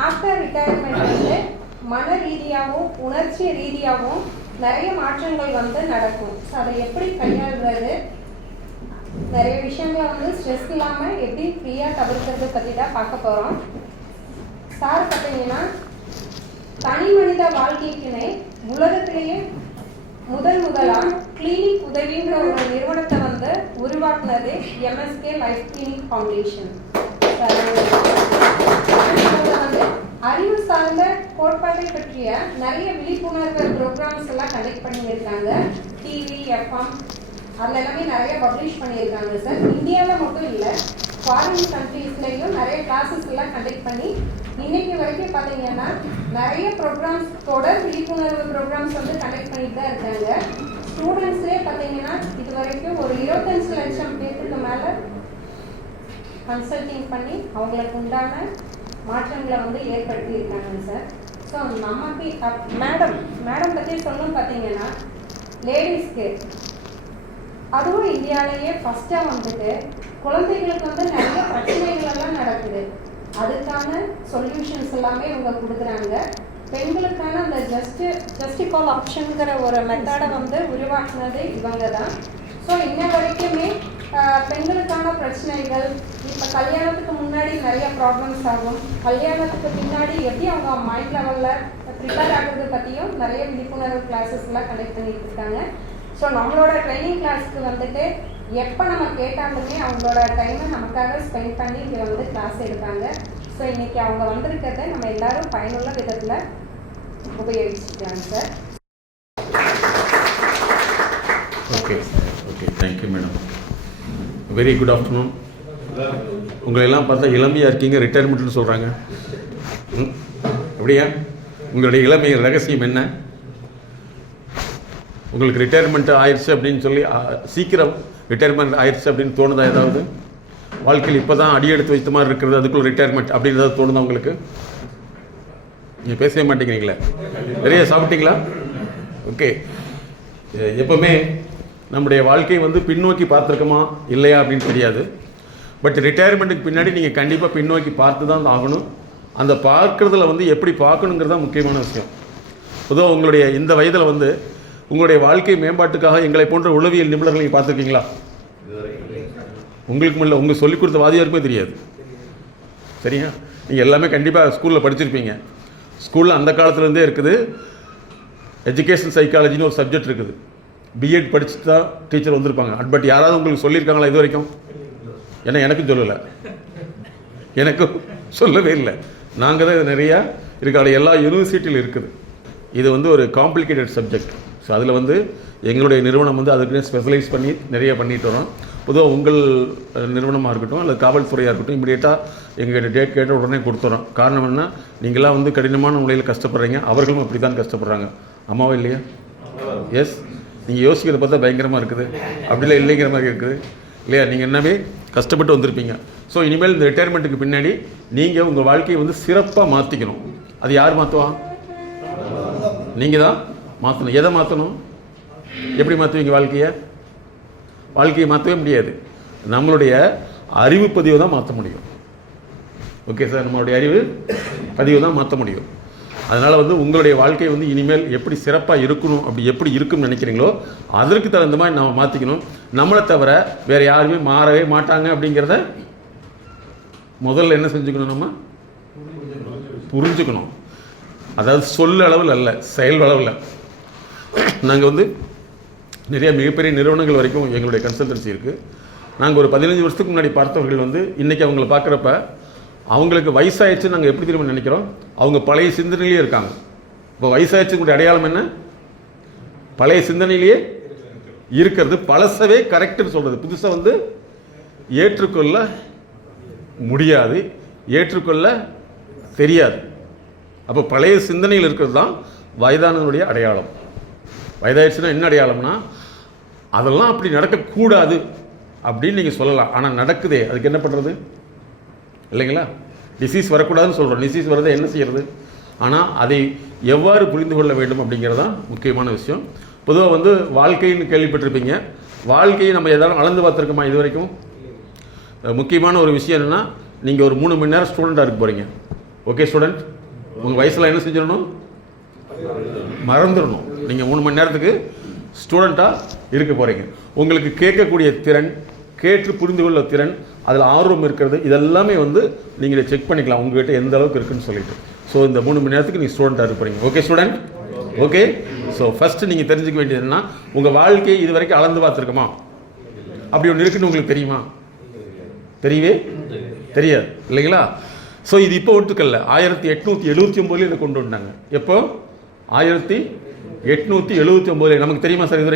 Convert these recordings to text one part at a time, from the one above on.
After retirement வந்து மன ரீதியாகவும் உணர்ச்சி ரீதியாகவும் நிறைய மாற்றங்கள் வந்து நடக்கும். ஸோ அதை எப்படி கையாளுறது, நிறைய விஷயங்களை வந்து ஸ்ட்ரெஸ் இல்லாமல் எப்படி ஃப்ரீயாக தவிர்க்கிறது பற்றி தான் பார்க்க போகிறோம். சார் பார்த்தீங்கன்னா தனி மனித வாழ்க்கைக்குனே உலகத்திலேயே முதலாக கிளினிக் உதவின்ற ஒரு நிறுவனத்தை வந்து உருவாக்குனது எம்எஸ்கே லைஃப் கிளினிக் ஃபவுண்டேஷன். வந்து அறிவு சார்ந்த கோட்பாட்டை பற்றிய நிறைய விழிப்புணர்வு ப்ரோக்ராம்ஸ் எல்லாம் கண்டக்ட் பண்ணியிருக்காங்க. டிவி, எஃப்எம் அதில் எல்லாமே நிறைய பப்ளிஷ் பண்ணியிருக்காங்க சார். இந்தியாவில் மட்டும் இல்லை, ஃபாரின் கண்ட்ரீஸ்லேயும் நிறைய கிளாஸஸ் எல்லாம் கண்டக்ட் பண்ணி இன்னைக்கு வரைக்கும் பார்த்தீங்கன்னா நிறைய ப்ரோக்ராம்ஸ், தொடர் விழிப்புணர்வு ப்ரோக்ராம்ஸ் வந்து கண்டக்ட் பண்ணிட்டு தான் இருக்காங்க. ஸ்டூடெண்ட்ஸ்லேயே பார்த்தீங்கன்னா இது வரைக்கும் ஒரு 25 லட்சம் பேருக்கு மேலே கன்சல்டிங் பண்ணி அவங்களுக்கு உண்டான மாற்றங்களை வந்து ஏற்படுத்தி இருக்காங்க சார். ஸோ நமக்கு மேடம் பற்றி சொல்லணும்னு பார்த்தீங்கன்னா லேடிஸ்க்கு அதுவும் இந்தியாவிலேயே ஃபஸ்ட்டாக வந்துட்டு குழந்தைகளுக்கு வந்து நிறைய பிரச்சனைகள் எல்லாம் நடக்குது. அதுக்கான சொல்யூஷன்ஸ் எல்லாமே இவங்க கொடுக்குறாங்க. பெண்களுக்கான அந்த ஜஸ்டிகால் ஆப்ஷனுங்கிற ஒரு மெத்தடை வந்து உருவாக்குனது இவங்க தான். ஸோ இன்ன வரைக்குமே பெண்களுக்கான பிரச்சனைகள், இப்போ கல்யாணத்துக்கு முன்னாடி நிறைய ப்ராப்ளம்ஸ் ஆகும், கல்யாணத்துக்கு பின்னாடி எப்படி அவங்க மைண்ட் லெவலில் ப்ரிப்பேர் ஆகிறது பற்றியும் நிறைய விழிப்புணர்வு கிளாஸஸ் எல்லாம் கண்டக்ட் பண்ணிட்டு இருக்காங்க. ஸோ நம்மளோட ட்ரைனிங் கிளாஸ்க்கு வந்துட்டு எப்போ நம்ம கேட்டாலுமே அவங்களோட டைமை நமக்காக ஸ்பெண்ட் பண்ணி இங்கே வந்து கிளாஸ் எடுப்பாங்க. ஸோ இன்றைக்கி அவங்க வந்திருக்கிறத நம்ம எல்லோரும் பயனுள்ள விதத்தில் உபயோகிச்சுக்கிறாங்க sir. Okay okay, thank you madam. Very good afternoon. உங்களெல்லாம் பார்த்தா இளமையாக இருக்கீங்க, ரிட்டையர்மெண்ட்னு சொல்கிறாங்க. அப்படியா? உங்களுடைய இளமையின் ரகசியம் என்ன? உங்களுக்கு ரிட்டையர்மெண்ட் ஆயிடுச்சு அப்படின்னு சொல்லி சீக்கிரம் ரிட்டையர்மெண்ட் ஆயிடுச்சு அப்படின்னு தோணுதா? ஏதாவது வாழ்க்கையில் இப்போ தான் அடி எடுத்து வைத்த மாதிரி இருக்கிறது, அதுக்குள்ள ரிட்டையர்மெண்ட் அப்படின்னு ஏதாவது தோணுதா உங்களுக்கு? நீங்கள் பேசவே மாட்டேங்கிறீங்களே. நிறைய சாப்பிட்டீங்களா? ஓகே. எப்போவுமே நம்முடைய வாழ்க்கை வந்து பின்னோக்கி பார்த்துருக்கோமா இல்லையா அப்படின்னு தெரியாது. பட் ரிட்டையர்மெண்ட்டுக்கு பின்னாடி நீங்கள் கண்டிப்பாக பின்னோக்கி பார்த்து தான் ஆகணும். அந்த பார்க்குறதுல வந்து எப்படி பார்க்கணுங்கிறது தான் முக்கியமான விஷயம். பொதுவாக உங்களுடைய இந்த வயதில் வந்து உங்களுடைய வாழ்க்கை மேம்பாட்டுக்காக எங்களை போன்ற உளவியல் நிபுணர்கள் நீங்கள் பார்த்துருக்கீங்களா? உங்களுக்கு முன்ன உங்கள் சொல்லிக் கொடுத்த வாதியாருக்குமே தெரியாது. சரியா? நீங்கள் எல்லாமே கண்டிப்பாக ஸ்கூலில் படிச்சிருப்பீங்க. ஸ்கூலில் அந்த காலத்துலேருந்தே இருக்குது எஜுகேஷன் சைக்காலஜின்னு ஒரு சப்ஜெக்ட் இருக்குது. பிஎட் படிச்சுட்டு தான் டீச்சர் வந்திருப்பாங்க. பட் யாராவது உங்களுக்கு சொல்லியிருக்காங்களா இது வரைக்கும்? ஏன்னா எனக்கும் சொல்லலை, எனக்கும் சொல்லவே இல்லை. நாங்கள் தான் இது நிறையா இருக்காது, எல்லா யூனிவர்சிட்டியிலும் இருக்குது. இது வந்து ஒரு காம்ப்ளிகேட்டட் சப்ஜெக்ட். ஸோ அதில் வந்து எங்களுடைய நிறுவனம் வந்து அதுக்குன்னு ஸ்பெஷலைஸ் பண்ணி நிறைய பண்ணிட்டு வரோம். பொதுவாக உங்கள் நிறுவனமாக இருக்கட்டும் அல்லது காவல்துறையாக இருக்கட்டும், இமீடியட்டாக எங்கள்கிட்ட டேட் கேட்ட உடனே கொடுத்துறோம். காரணம் என்ன, நீங்களாம் வந்து கடினமான முறையில் கஷ்டப்படுறீங்க, அவர்களும் அப்படி தான் கஷ்டப்படுறாங்க. அம்மாவும் இல்லையா? எஸ். நீங்கள் யோசிக்கிறத பார்த்தா பயங்கரமாக இருக்குது, அப்படிலாம் இல்லைங்கிற மாதிரி இருக்குது இல்லையா? நீங்கள் என்னவே கஷ்டப்பட்டு வந்திருப்பீங்க. ஸோ இனிமேல் இந்த ரிட்டையர்மெண்ட்டுக்கு பின்னாடி நீங்கள் உங்கள் வாழ்க்கையை வந்து சிறப்பாக மாற்றிக்கணும். அது யார் மாற்றுவா? நீங்கள் தான் மாற்றணும். எதை மாற்றணும்? எப்படி மாற்றுவீங்க வாழ்க்கையை? வாழ்க்கையை மாற்றவே முடியாது. நம்மளுடைய அறிவு பதிவை தான் மாற்ற முடியும். ஓகே சார், நம்மளுடைய அறிவு பதிவை தான் மாற்ற முடியும். அதனால் வந்து உங்களுடைய வாழ்க்கை வந்து இனிமேல் எப்படி சிறப்பாக இருக்கணும், அப்படி எப்படி இருக்குன்னு நினைக்கிறீங்களோ அதற்கு தகுந்த மாதிரி நம்ம மாற்றிக்கணும். நம்மளை தவிர வேறு யாருமே மாறவே மாட்டாங்க அப்படிங்கிறத முதல்ல என்ன செஞ்சுக்கணும், நம்ம புரிஞ்சுக்கணும். அதாவது சொல் அளவில் அல்ல, செயல் அளவில். நாங்கள் வந்து நிறைய மிகப்பெரிய நிறுவனங்கள் வரைக்கும் எங்களுடைய கன்சல்டன்சி இருக்குது. நாங்கள் ஒரு 15 வருஷத்துக்கு முன்னாடி பார்த்தவர்கள் வந்து இன்றைக்கி அவங்கள பார்க்குறப்ப அவங்களுக்கு வயசாகிடுச்சு நாங்கள் எப்படி திரும்ப நினைக்கிறோம், அவங்க பழைய சிந்தனையிலே இருக்காங்க. இப்போ வயசாகிடுச்சுடைய அடையாளம் என்ன? பழைய சிந்தனையிலேயே இருக்கிறது. பழசவே கரெக்டுன்னு சொல்கிறது, புதுசாக வந்து ஏற்றுக்கொள்ள முடியாது, ஏற்றுக்கொள்ள தெரியாது. அப்போ பழைய சிந்தனையில் இருக்கிறது தான் வயதானவனுடைய அடையாளம். வயதாயிடுச்சுன்னா என்ன அடையாளம்னா, அதெல்லாம் அப்படி நடக்கக்கூடாது அப்படின்னு நீங்கள் சொல்லலாம். ஆனால் நடக்குதே, அதுக்கு என்ன பண்ணுறது இல்லைங்களா? டிசீஸ் வரக்கூடாதுன்னு சொல்கிறோம், டிசீஸ் வரதை என்ன செய்கிறது? ஆனால் அதை எவ்வாறு புரிந்து கொள்ள வேண்டும் அப்படிங்கிறது தான் முக்கியமான விஷயம். பொதுவாக வந்து வாழ்க்கைன்னு கேள்விப்பட்டிருப்பீங்க. வாழ்க்கையை நம்ம எதாவது அளந்து பார்த்துருக்கோமா இது வரைக்கும்? முக்கியமான ஒரு விஷயம் என்னென்னா, நீங்கள் ஒரு 3 மணி நேரம் ஸ்டூடெண்ட்டாக இருக்க போகிறீங்க. ஓகே ஸ்டூடெண்ட், உங்கள் வயசில் என்ன செஞ்சிடணும்? மறந்துடணும். நீங்கள் 3 மணி நேரத்துக்கு ஸ்டூடெண்ட்டாக இருக்க போகிறீங்க. உங்களுக்கு கேட்கக்கூடிய திறன், கேட்டு புரிந்து கொள்ள திறன், அதில் ஆர்வம் இருக்கிறது, இதெல்லாமே வந்து நீங்கள் செக் பண்ணிக்கலாம் உங்கள்கிட்ட எந்த அளவுக்கு இருக்குன்னு சொல்லிட்டு. ஸோ இந்த 3 மணி நேரத்துக்கு நீங்கள் ஸ்டூடெண்ட்டாக இருக்க போகிறீங்க. Okay student, okay. So first நீங்கள் தெரிஞ்சுக்க வேண்டியது என்னன்னா, உங்கள் வாழ்க்கையை இது வரைக்கும் அளந்து பார்த்துருக்கோமா? அப்படி ஒன்று இருக்குன்னு உங்களுக்கு தெரியுமா? தெரியவே தெரியாது இல்லைங்களா? ஸோ இது இப்போ ஒட்டுக்கல்ல, 1879 இதை கொண்டு வந்தாங்க. எப்போ? 1879. நமக்கு தெரியுமா சார்? இது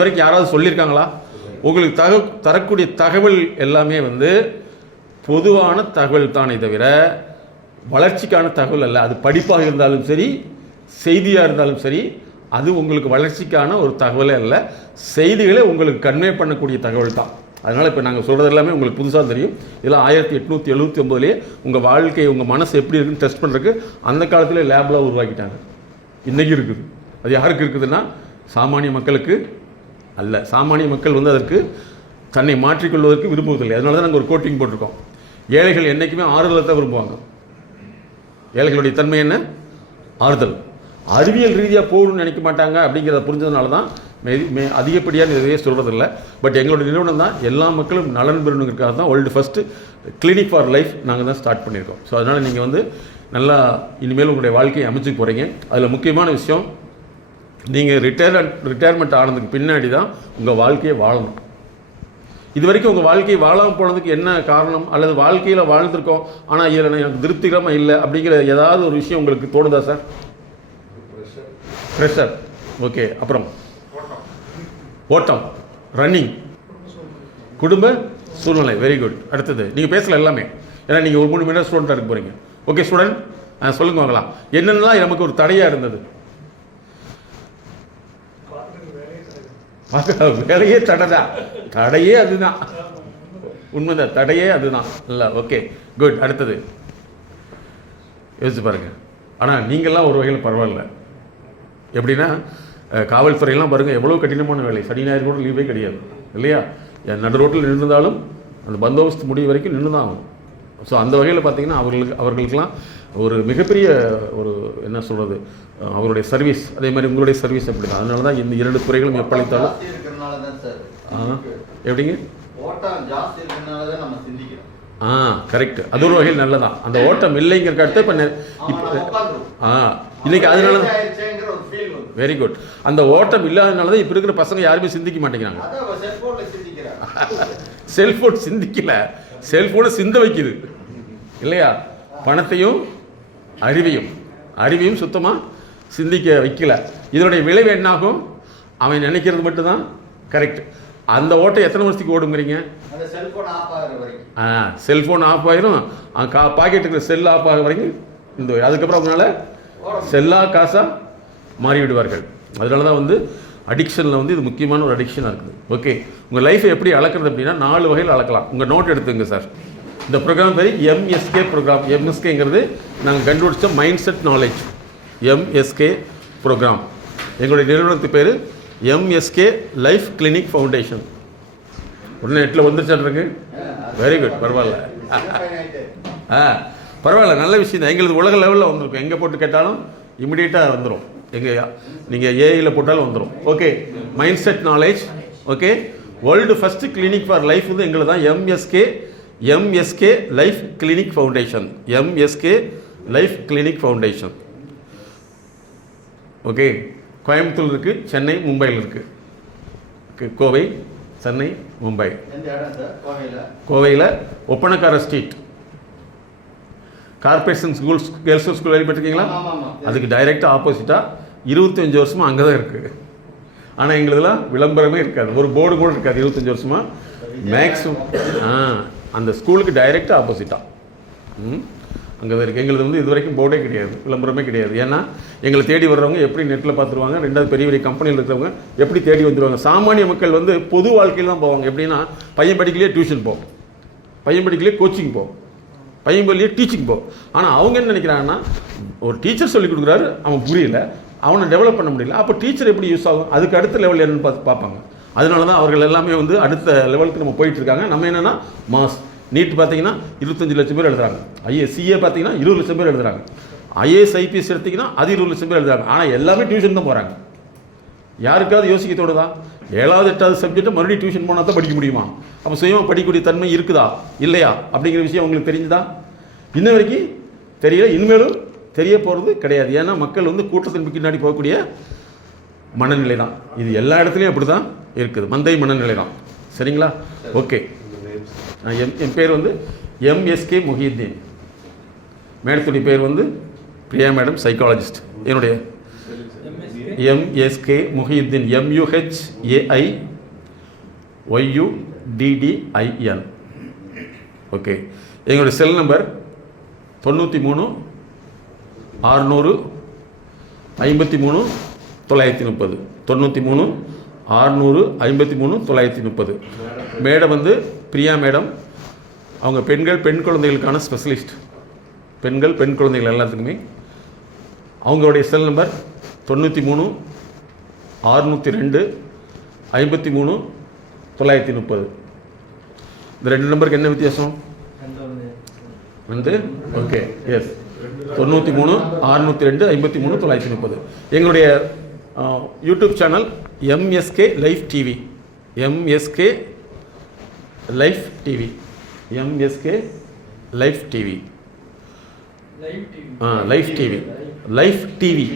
வரைக்கும் யாராவது சொல்லியிருக்காங்களா? உங்களுக்கு தரக்கூடிய தகவல் எல்லாமே வந்து பொதுவான தகவல் தானே தவிர வளர்ச்சிக்கான தகவல் அல்ல. அது படிப்பாக இருந்தாலும் சரி, செய்தியாக இருந்தாலும் சரி, அது உங்களுக்கு வளர்ச்சிக்கான ஒரு தகவலே அல்ல. செய்திகளை உங்களுக்கு கன்வே பண்ணக்கூடிய தகவல் தான். அதனால் இப்போ நாங்கள் சொல்கிறது எல்லாமே உங்களுக்கு புதுசாக தெரியும். இதெல்லாம் 1879 உங்கள் வாழ்க்கை, உங்கள் மனசு எப்படி இருக்குன்னு டெஸ்ட் பண்ணுறதுக்கு அந்த காலத்தில் லேப்லாம் உருவாக்கிட்டாங்க. இன்றைக்கி இருக்குது. அது யாருக்கு இருக்குதுன்னா சாமானிய மக்களுக்கு அல்ல. சாமானிய மக்கள் வந்து அதற்கு தன்னை மாற்றிக்கொள்வதற்கு விரும்புவதில்லை. அதனால தான் நாங்கள் ஒரு கோட்டிங் போட்டிருக்கோம். ஏழைகள் என்றைக்குமே ஆறுதலை தான் விரும்புவாங்க. ஏழைகளுடைய தன்மை என்ன? ஆறுதல். அறிவியல் ரீதியாக போகணும்னு நினைக்க மாட்டாங்க. அப்படிங்கிறத புரிஞ்சதுனால தான் அதிகப்படியாக இதையே சொல்கிறதில்ல. பட் எங்களுடைய நிறுவனம் தான் எல்லா மக்களும் நலன் பெறணுங்கிறதுக்காக தான் world first clinic for life நாங்கள் தான் ஸ்டார்ட் பண்ணியிருக்கோம். ஸோ அதனால் நீங்கள் வந்து நல்லா இனிமேல் உங்களுடைய வாழ்க்கையை அமைச்சுக்க போகிறீங்க. அதில் முக்கியமான விஷயம், நீங்கள் ரிட்டையர்மெண்ட் ஆனதுக்கு பின்னாடி தான் உங்கள் வாழ்க்கையை வாழணும். இது வரைக்கும் உங்கள் வாழ்க்கையை வாழாமல் போனதுக்கு என்ன காரணம்? அல்லது வாழ்க்கையில் வாழ்ந்துருக்கோம் ஆனால் இதில் எனக்கு திருப்திகரமாக இல்லை அப்படிங்கிற ஏதாவது ஒரு விஷயம் உங்களுக்கு தோணுதா சார்? Pressure, okay. அப்புறம் ஓட்டம், ரன்னிங், குடும்ப சூழ்நிலை, வெரி குட். அடுத்தது நீங்கள் பேசல எல்லாமே, ஏன்னா நீங்கள் ஒரு 3 மணி நேரம் ஸ்டூடெண்ட்டாக இருக்க போகிறீங்க. ஓகே ஸ்டூடெண்ட், சொல்லுங்க வாங்கலாம். என்னென்னலாம் நமக்கு ஒரு தடையாக இருந்தது? வேலையே தடைதான். தடையே அதுதான், உண்மைதான். தடையே அதுதான் இல்லை. Okay good. அடுத்தது யோசிச்சு பாருங்க. ஆனால் நீங்கள்லாம் ஒரு வகையில் பரவாயில்ல. எப்படின்னா காவல்துறையெல்லாம் பாருங்கள் எவ்வளோ கடினமான வேலை. சனி ஞாயிறு கூட லீவே கிடையாது இல்லையா? நடு ரோட்டில் நின்றுந்தாலும் அந்த பந்தோபஸ்து முடிவு வரைக்கும் நின்று தான் ஆகும். ஸோ அந்த வகையில் பார்த்தீங்கன்னா அவர்களுக்கெல்லாம் ஒரு மிகப்பெரிய ஒரு என்ன சொல்கிறது, அவருடைய சர்வீஸ். அதே மாதிரி உங்களுடைய சர்வீஸ் அப்படி தான். அதனால தான் இந்த 2 துறைகளும் எப்படித்தாலும் எப்படிங்க கரெக்ட். அது ஒரு வகையில் நல்லதான். அந்த ஓட்டம் இல்லைங்கிற அடுத்து இப்போ இன்னைக்கு அதனால வெரி குட். அந்த ஓட்டம் இல்லாதனால தான் இப்போ இருக்கிற பசங்க யாருமே சிந்திக்க மாட்டேங்கிறாங்க. செல்ஃபோன் சிந்திக்கல, செல்ஃபோனை சிந்த வைக்குது இல்லையா? பணத்தையும் அறிவையும் சுத்தமாக சிந்திக்க வைக்கல. இதனுடைய விளைவு என்னாகும்? அவன் நினைக்கிறது மட்டும்தான் கரெக்ட். அந்த ஓட்டை எத்தனை வருஷத்துக்கு ஓடுங்கிறீங்க? செல்ஃபோன் ஆஃப் ஆயிரும், பாக்கெட்டுக்கு செல் ஆஃப் ஆக வரைக்கும் இந்த. அதுக்கப்புறம் அவங்களால செல்லா காசாக மாறிவிடுவார்கள். அதனால தான் வந்து அடிக்ஷனில் வந்து இது முக்கியமான ஒரு அடிக்ஷனாக இருக்குது. ஓகே, உங்கள் லைஃப்பை எப்படி அளக்கிறது அப்படின்னா 4 வகையில் அளக்கலாம். உங்கள் நோட் எடுத்துங்க சார். இந்த ப்ரோக்ராம் பேர் எம்எஸ்கே ப்ரோக்ராம். எம்எஸ்கேங்கிறது நாங்கள் கண்டுபிடிச்ச mind set knowledge. MSK program. எங்களுடைய நிறுவனத்து பேர் எம்எஸ்கே லைஃப் கிளினிக் ஃபவுண்டேஷன். உடனே நெட்டில் வந்துருச்சான்ருக்கு. வெரி குட், பரவாயில்ல. பரவாயில்ல, நல்ல விஷயம் தான். எங்களுக்கு உலக லெவலில் வந்திருக்கும். எங்கே போட்டு கேட்டாலும் இமிடியேட்டாக வந்துடும். நீங்கள் ஏஐயில் போட்டாலும் வந்துடும். Okay, mind set knowledge. Okay, world first clinic for life வந்து எங்களை தான் MSK life clinic foundation. MSK life clinic foundation. Okay, Coimbatore இருக்குது, சென்னை, மும்பையில் இருக்குது. கோவை, சென்னை, மும்பை. கோவையில் Oppanakara street, corporation schools, girls school கேள்விப்பட்டிருக்கீங்களா? அதுக்கு டைரெக்டாக ஆப்போசிட்டாக 25 வருஷமாக அங்கே தான் இருக்குது. ஆனால் எங்களுதெல்லாம் விளம்பரமே இருக்காது, ஒரு போர்டு கூட இருக்காது 25 வருஷமாக மேக்ஸிமம். அந்த ஸ்கூலுக்கு டைரெக்டாக ஆப்போசிட்டாக அங்கே தான் இருக்குது. எங்களுக்கு வந்து இது வரைக்கும் போர்டே கிடையாது, விளம்பரமே கிடையாது. ஏன்னா எங்களை தேடி வர்றவங்க எப்படி நெட்டில் பார்த்துருவாங்க, 2வது பெரிய பெரிய கம்பெனியில் இருக்கிறவங்க எப்படி தேடி வந்துடுவாங்க. சாமானிய மக்கள் வந்து பொது வாழ்க்கையில் தான் போவாங்க. எப்படின்னா பையன் படிக்கலையே டியூஷன் போவோம், பையன் படிக்கலையே கோச்சிங் போவோம், பையன் பள்ளியே டீச்சிங் போகும். ஆனால் அவங்க என்ன நினைக்கிறாங்கன்னா, ஒரு டீச்சர் சொல்லிக் கொடுக்குறாரு, அவன் புரியல, அவனை டெவலப் பண்ண முடியல, அப்போ டீச்சர் எப்படி யூஸ் ஆகும், அதுக்கு அடுத்த லெவல் என்னன்னு பார்ப்பாங்க. அதனால தான் அவர்கள் எல்லாமே வந்து அடுத்த லெவலுக்கு நம்ம போயிட்டுருக்காங்க. நம்ம என்னென்னா மாஸ் நீட் பார்த்தீங்கன்னா 25 லட்சம் பேர் எழுதுறாங்க. சிஏ பார்த்தீங்கன்னா 20 லட்சம் பேர் எழுதுறாங்க. ஐஏஎஸ் ஐபிஎஸ் எடுத்திங்கன்னா அது 20 லட்சம் பேர் எழுதுறாங்க. ஆனால் எல்லாமே டியூஷன் தான் போகிறாங்க. யாருக்காவது யோசிக்க தோணுதா? 7வது 8வது சப்ஜெக்ட்டை மறுபடியும் டியூஷன் போனால் தான் படிக்க முடியுமா? அப்போ சுயமாக படிக்கக்கூடிய தன்மை இருக்குதா இல்லையா அப்படிங்கிற விஷயம் உங்களுக்கு தெரிஞ்சுதா? இன்ன வரைக்கும் தெரியல, இனிமேலும் தெரிய போகிறது கிடையாது. ஏன்னா மக்கள் வந்து கூட்டத்தின் பின்னாடி போகக்கூடிய மனநிலை தான். இது எல்லா இடத்துலையும் அப்படி தான் இருக்குது, மந்தை மனநிலை தான். சரிங்களா? ஓகே. என் பேர் வந்து எம்எஸ்கே முஹியுத்தீன். மேடத்துடைய பேர் வந்து பிரியா மேடம், சைக்காலஜிஸ்ட். என்னுடைய எம்எஸ்கே முஹியுத்தீன், MUHAIYUDDIN. ஓகே. எங்களுடைய செல் நம்பர் 93 600 53 930. 93 600 53 930. மேடம் வந்து பிரியா மேடம். அவங்க பெண் குழந்தைகளுக்கான ஸ்பெஷலிஸ்ட். பெண் குழந்தைகள் எல்லாத்துக்குமே. அவங்களுடைய செல் நம்பர் 93 602 53 930. இந்த 2 நம்பருக்கு என்ன வித்தியாசம் வந்து? Okay, yes, 93 602 53 930. எங்களுடைய YouTube channel MSK life TV. MSK life TV. MSK life TV. Life TV. Life TV.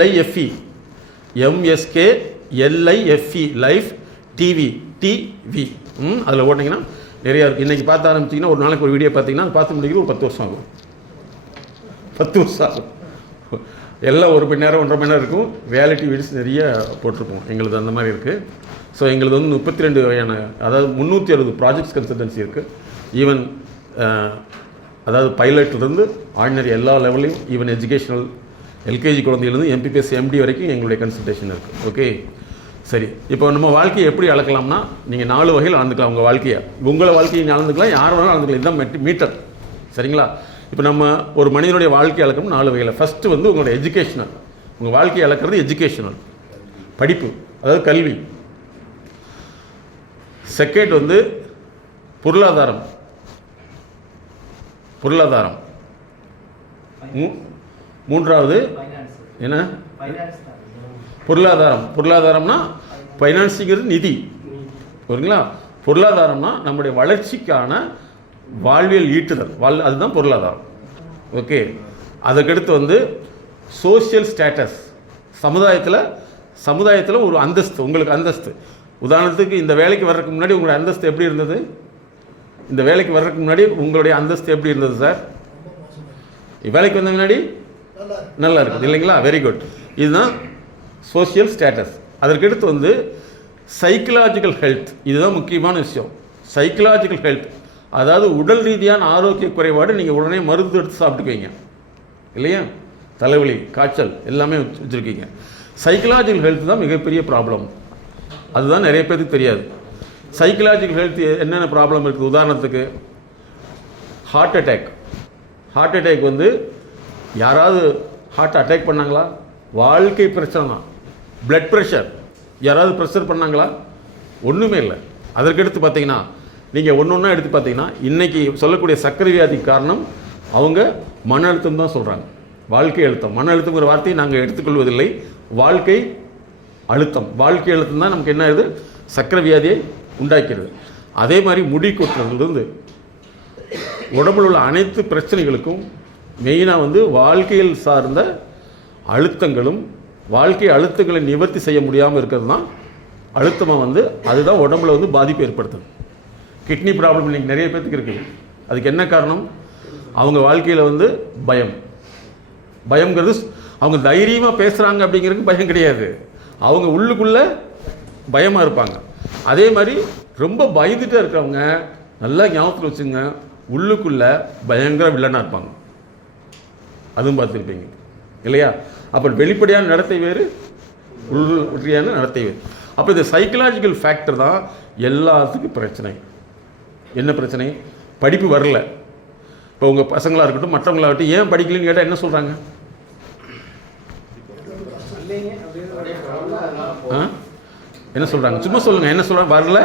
LIFE. MSK LIFE life TV. TV. அதில் ஓட்டிங்கன்னா நிறையா இருக்குது. இன்றைக்கி பார்த்து ஆரம்பிச்சிங்கன்னா ஒரு நாளைக்கு ஒரு வீடியோ பார்த்தீங்கன்னா அது பார்த்து முடிக்கிறது ஒரு 10 வருஷம் ஆகும். 10 வருஷம் ஆகும். எல்லாம் 1 மணி நேரம் 1.5 மணி நேரம் இருக்கும். ரியாலிட்டி வீடியோஸ் நிறைய போட்டிருப்போம். எங்களுக்கு அந்த மாதிரி இருக்குது. ஸோ எங்களுக்கு வந்து 32 வகையான, அதாவது 360 ப்ராஜெக்ட்ஸ் கன்சல்டன்சி இருக்குது. ஈவன் அதாவது பைலட்லேருந்து ஆர்டினரி எல்லா லெவலையும், ஈவன் எஜுகேஷனல் எல்கேஜி குழந்தையிலேருந்து MPPS MD வரைக்கும் எங்களுடைய கன்சல்டேஷன் இருக்குது. ஓகே, சரி. இப்போ நம்ம வாழ்க்கையை எப்படி அளக்கலாம்னா, நீங்கள் 4 வகையில் அளந்துக்கலாம். உங்கள் வாழ்க்கையை, உங்களை வாழ்க்கையை அளந்துக்கலாம், யார் வேணாலும் அளந்துக்கலாம். இதுதான் மீட்டர். சரிங்களா? இப்போ நம்ம ஒரு மனிதனுடைய வாழ்க்கையை அளக்கணும் 4 வகையில். ஃபஸ்ட்டு வந்து உங்களுடைய எஜுகேஷனல். உங்கள் வாழ்க்கையை அளக்கிறது எஜுகேஷனல், படிப்பு, அதாவது கல்வி. செகண்ட் வந்து பொருளாதாரம். மூன்றாவது என்ன? பொருளாதாரம்னா ஃபைனான்ஸுங்கிறது நிதி. ஓகேங்களா? பொருளாதாரம்னா நம்முடைய வளர்ச்சிக்கான வாழ்வியல் ஈட்டுதல், அதுதான் பொருளாதாரம். ஓகே. அதுக்கடுத்து வந்து சோஷியல் ஸ்டேட்டஸ். சமுதாயத்தில் ஒரு அந்தஸ்து, உங்களுக்கு அந்தஸ்து. உதாரணத்துக்கு இந்த வேலைக்கு வர்றதுக்கு முன்னாடி உங்களுடைய அந்தஸ்து எப்படி இருந்தது? இந்த வேலைக்கு வர்றதுக்கு முன்னாடி உங்களுடைய அந்தஸ்து எப்படி இருந்தது சார்? வேலைக்கு வந்த முன்னாடி நல்லா இருக்குது இல்லைங்களா? Very good. இதுதான் சோஷியல் ஸ்டேட்டஸ். அதற்கடுத்து வந்து சைக்கலாஜிக்கல் ஹெல்த். இதுதான் முக்கியமான விஷயம். சைக்கலாஜிக்கல் ஹெல்த், அதாவது உடல் ரீதியான ஆரோக்கிய குறைபாடு. நீங்கள் உடனே மருந்து எடுத்து சாப்பிட்டுக்குவீங்க இல்லையா? தலைவலி, காய்ச்சல் எல்லாமே வச்சுருக்கீங்க. சைக்கலாஜிக்கல் ஹெல்த் தான் மிகப்பெரிய ப்ராப்ளம். அதுதான் நிறைய பேருக்கு தெரியாது. சைக்கலாஜிக்கல் ஹெல்த் என்னென்ன ப்ராப்ளம் இருக்குது? உதாரணத்துக்கு ஹார்ட் அட்டாக் வந்து யாராவது ஹார்ட் அட்டாக் பண்ணாங்களா? வாழ்க்கை பிரச்சனை தான். பிளட் ப்ரெஷர் யாராவது ப்ரெஷர் பண்ணாங்களா? ஒன்றுமே இல்லை. அதற்கடுத்து பார்த்தீங்கன்னா, நீங்கள் ஒன்று எடுத்து பார்த்தீங்கன்னா, இன்றைக்கி சொல்லக்கூடிய சர்க்கரை வியாதிக்கு காரணம் அவங்க மன அழுத்தம் தான் சொல்கிறாங்க. வாழ்க்கை அழுத்தம். மன அழுத்தங்கிற வார்த்தையை நாங்கள் எடுத்துக்கொள்வதில்லை. வாழ்க்கை அழுத்தம் தான் நமக்கு என்ன ஆகுது? சர்க்கரை வியாதியை உண்டாக்கிறது. அதே மாதிரி முடி கொட்டுறதுலேருந்து உடம்பில் உள்ள அனைத்து பிரச்சனைகளுக்கும் மெயினாக வந்து வாழ்க்கையில் சார்ந்த அழுத்தங்களும், வாழ்க்கை அழுத்தங்களை நிவர்த்தி செய்ய முடியாமல் இருக்கிறது தான் அழுத்தமாக வந்து அதுதான் உடம்புல வந்து பாதிப்பு ஏற்படுத்துது. கிட்னி ப்ராப்ளம் இன்றைக்கி நிறைய பேருக்கு இருக்குது. அதுக்கு என்ன காரணம்? அவங்க வாழ்க்கையில் வந்து பயம்ங்கிறது அவங்க தைரியமாக பேசுகிறாங்க அப்படிங்கிறதுக்கு பயம் கிடையாது. அவங்க உள்ளுக்குள்ளே பயமாக இருப்பாங்க. அதே மாதிரி ரொம்ப பயந்துட்டே இருக்கிறவங்க நல்லா ஞாபகத்தில் வச்சுங்க, உள்ளுக்குள்ளே பயங்கர வில்லனாக இருப்பாங்க. அதுவும் பார்த்துருப்பீங்க இல்லையா? அப்போ வெளிப்படையான நடத்தை வேறு, உள்ளுறையான நடத்தை வேறு. அப்போ இந்த சைக்கலாஜிக்கல் ஃபேக்டர் தான் எல்லாத்துக்கும் பிரச்சனை. என்ன பிரச்சனை? படிப்பு வரல. இப்போ உங்கள் பசங்களாக இருக்கட்டும், மற்றவங்களாகட்டும், ஏன் படிக்கலன்னு கேட்டால் என்ன சொல்கிறாங்க? என்ன சொல்கிறாங்க? சும்மா சொல்லுங்கள். என்ன சொல்கிறாங்க? வரல,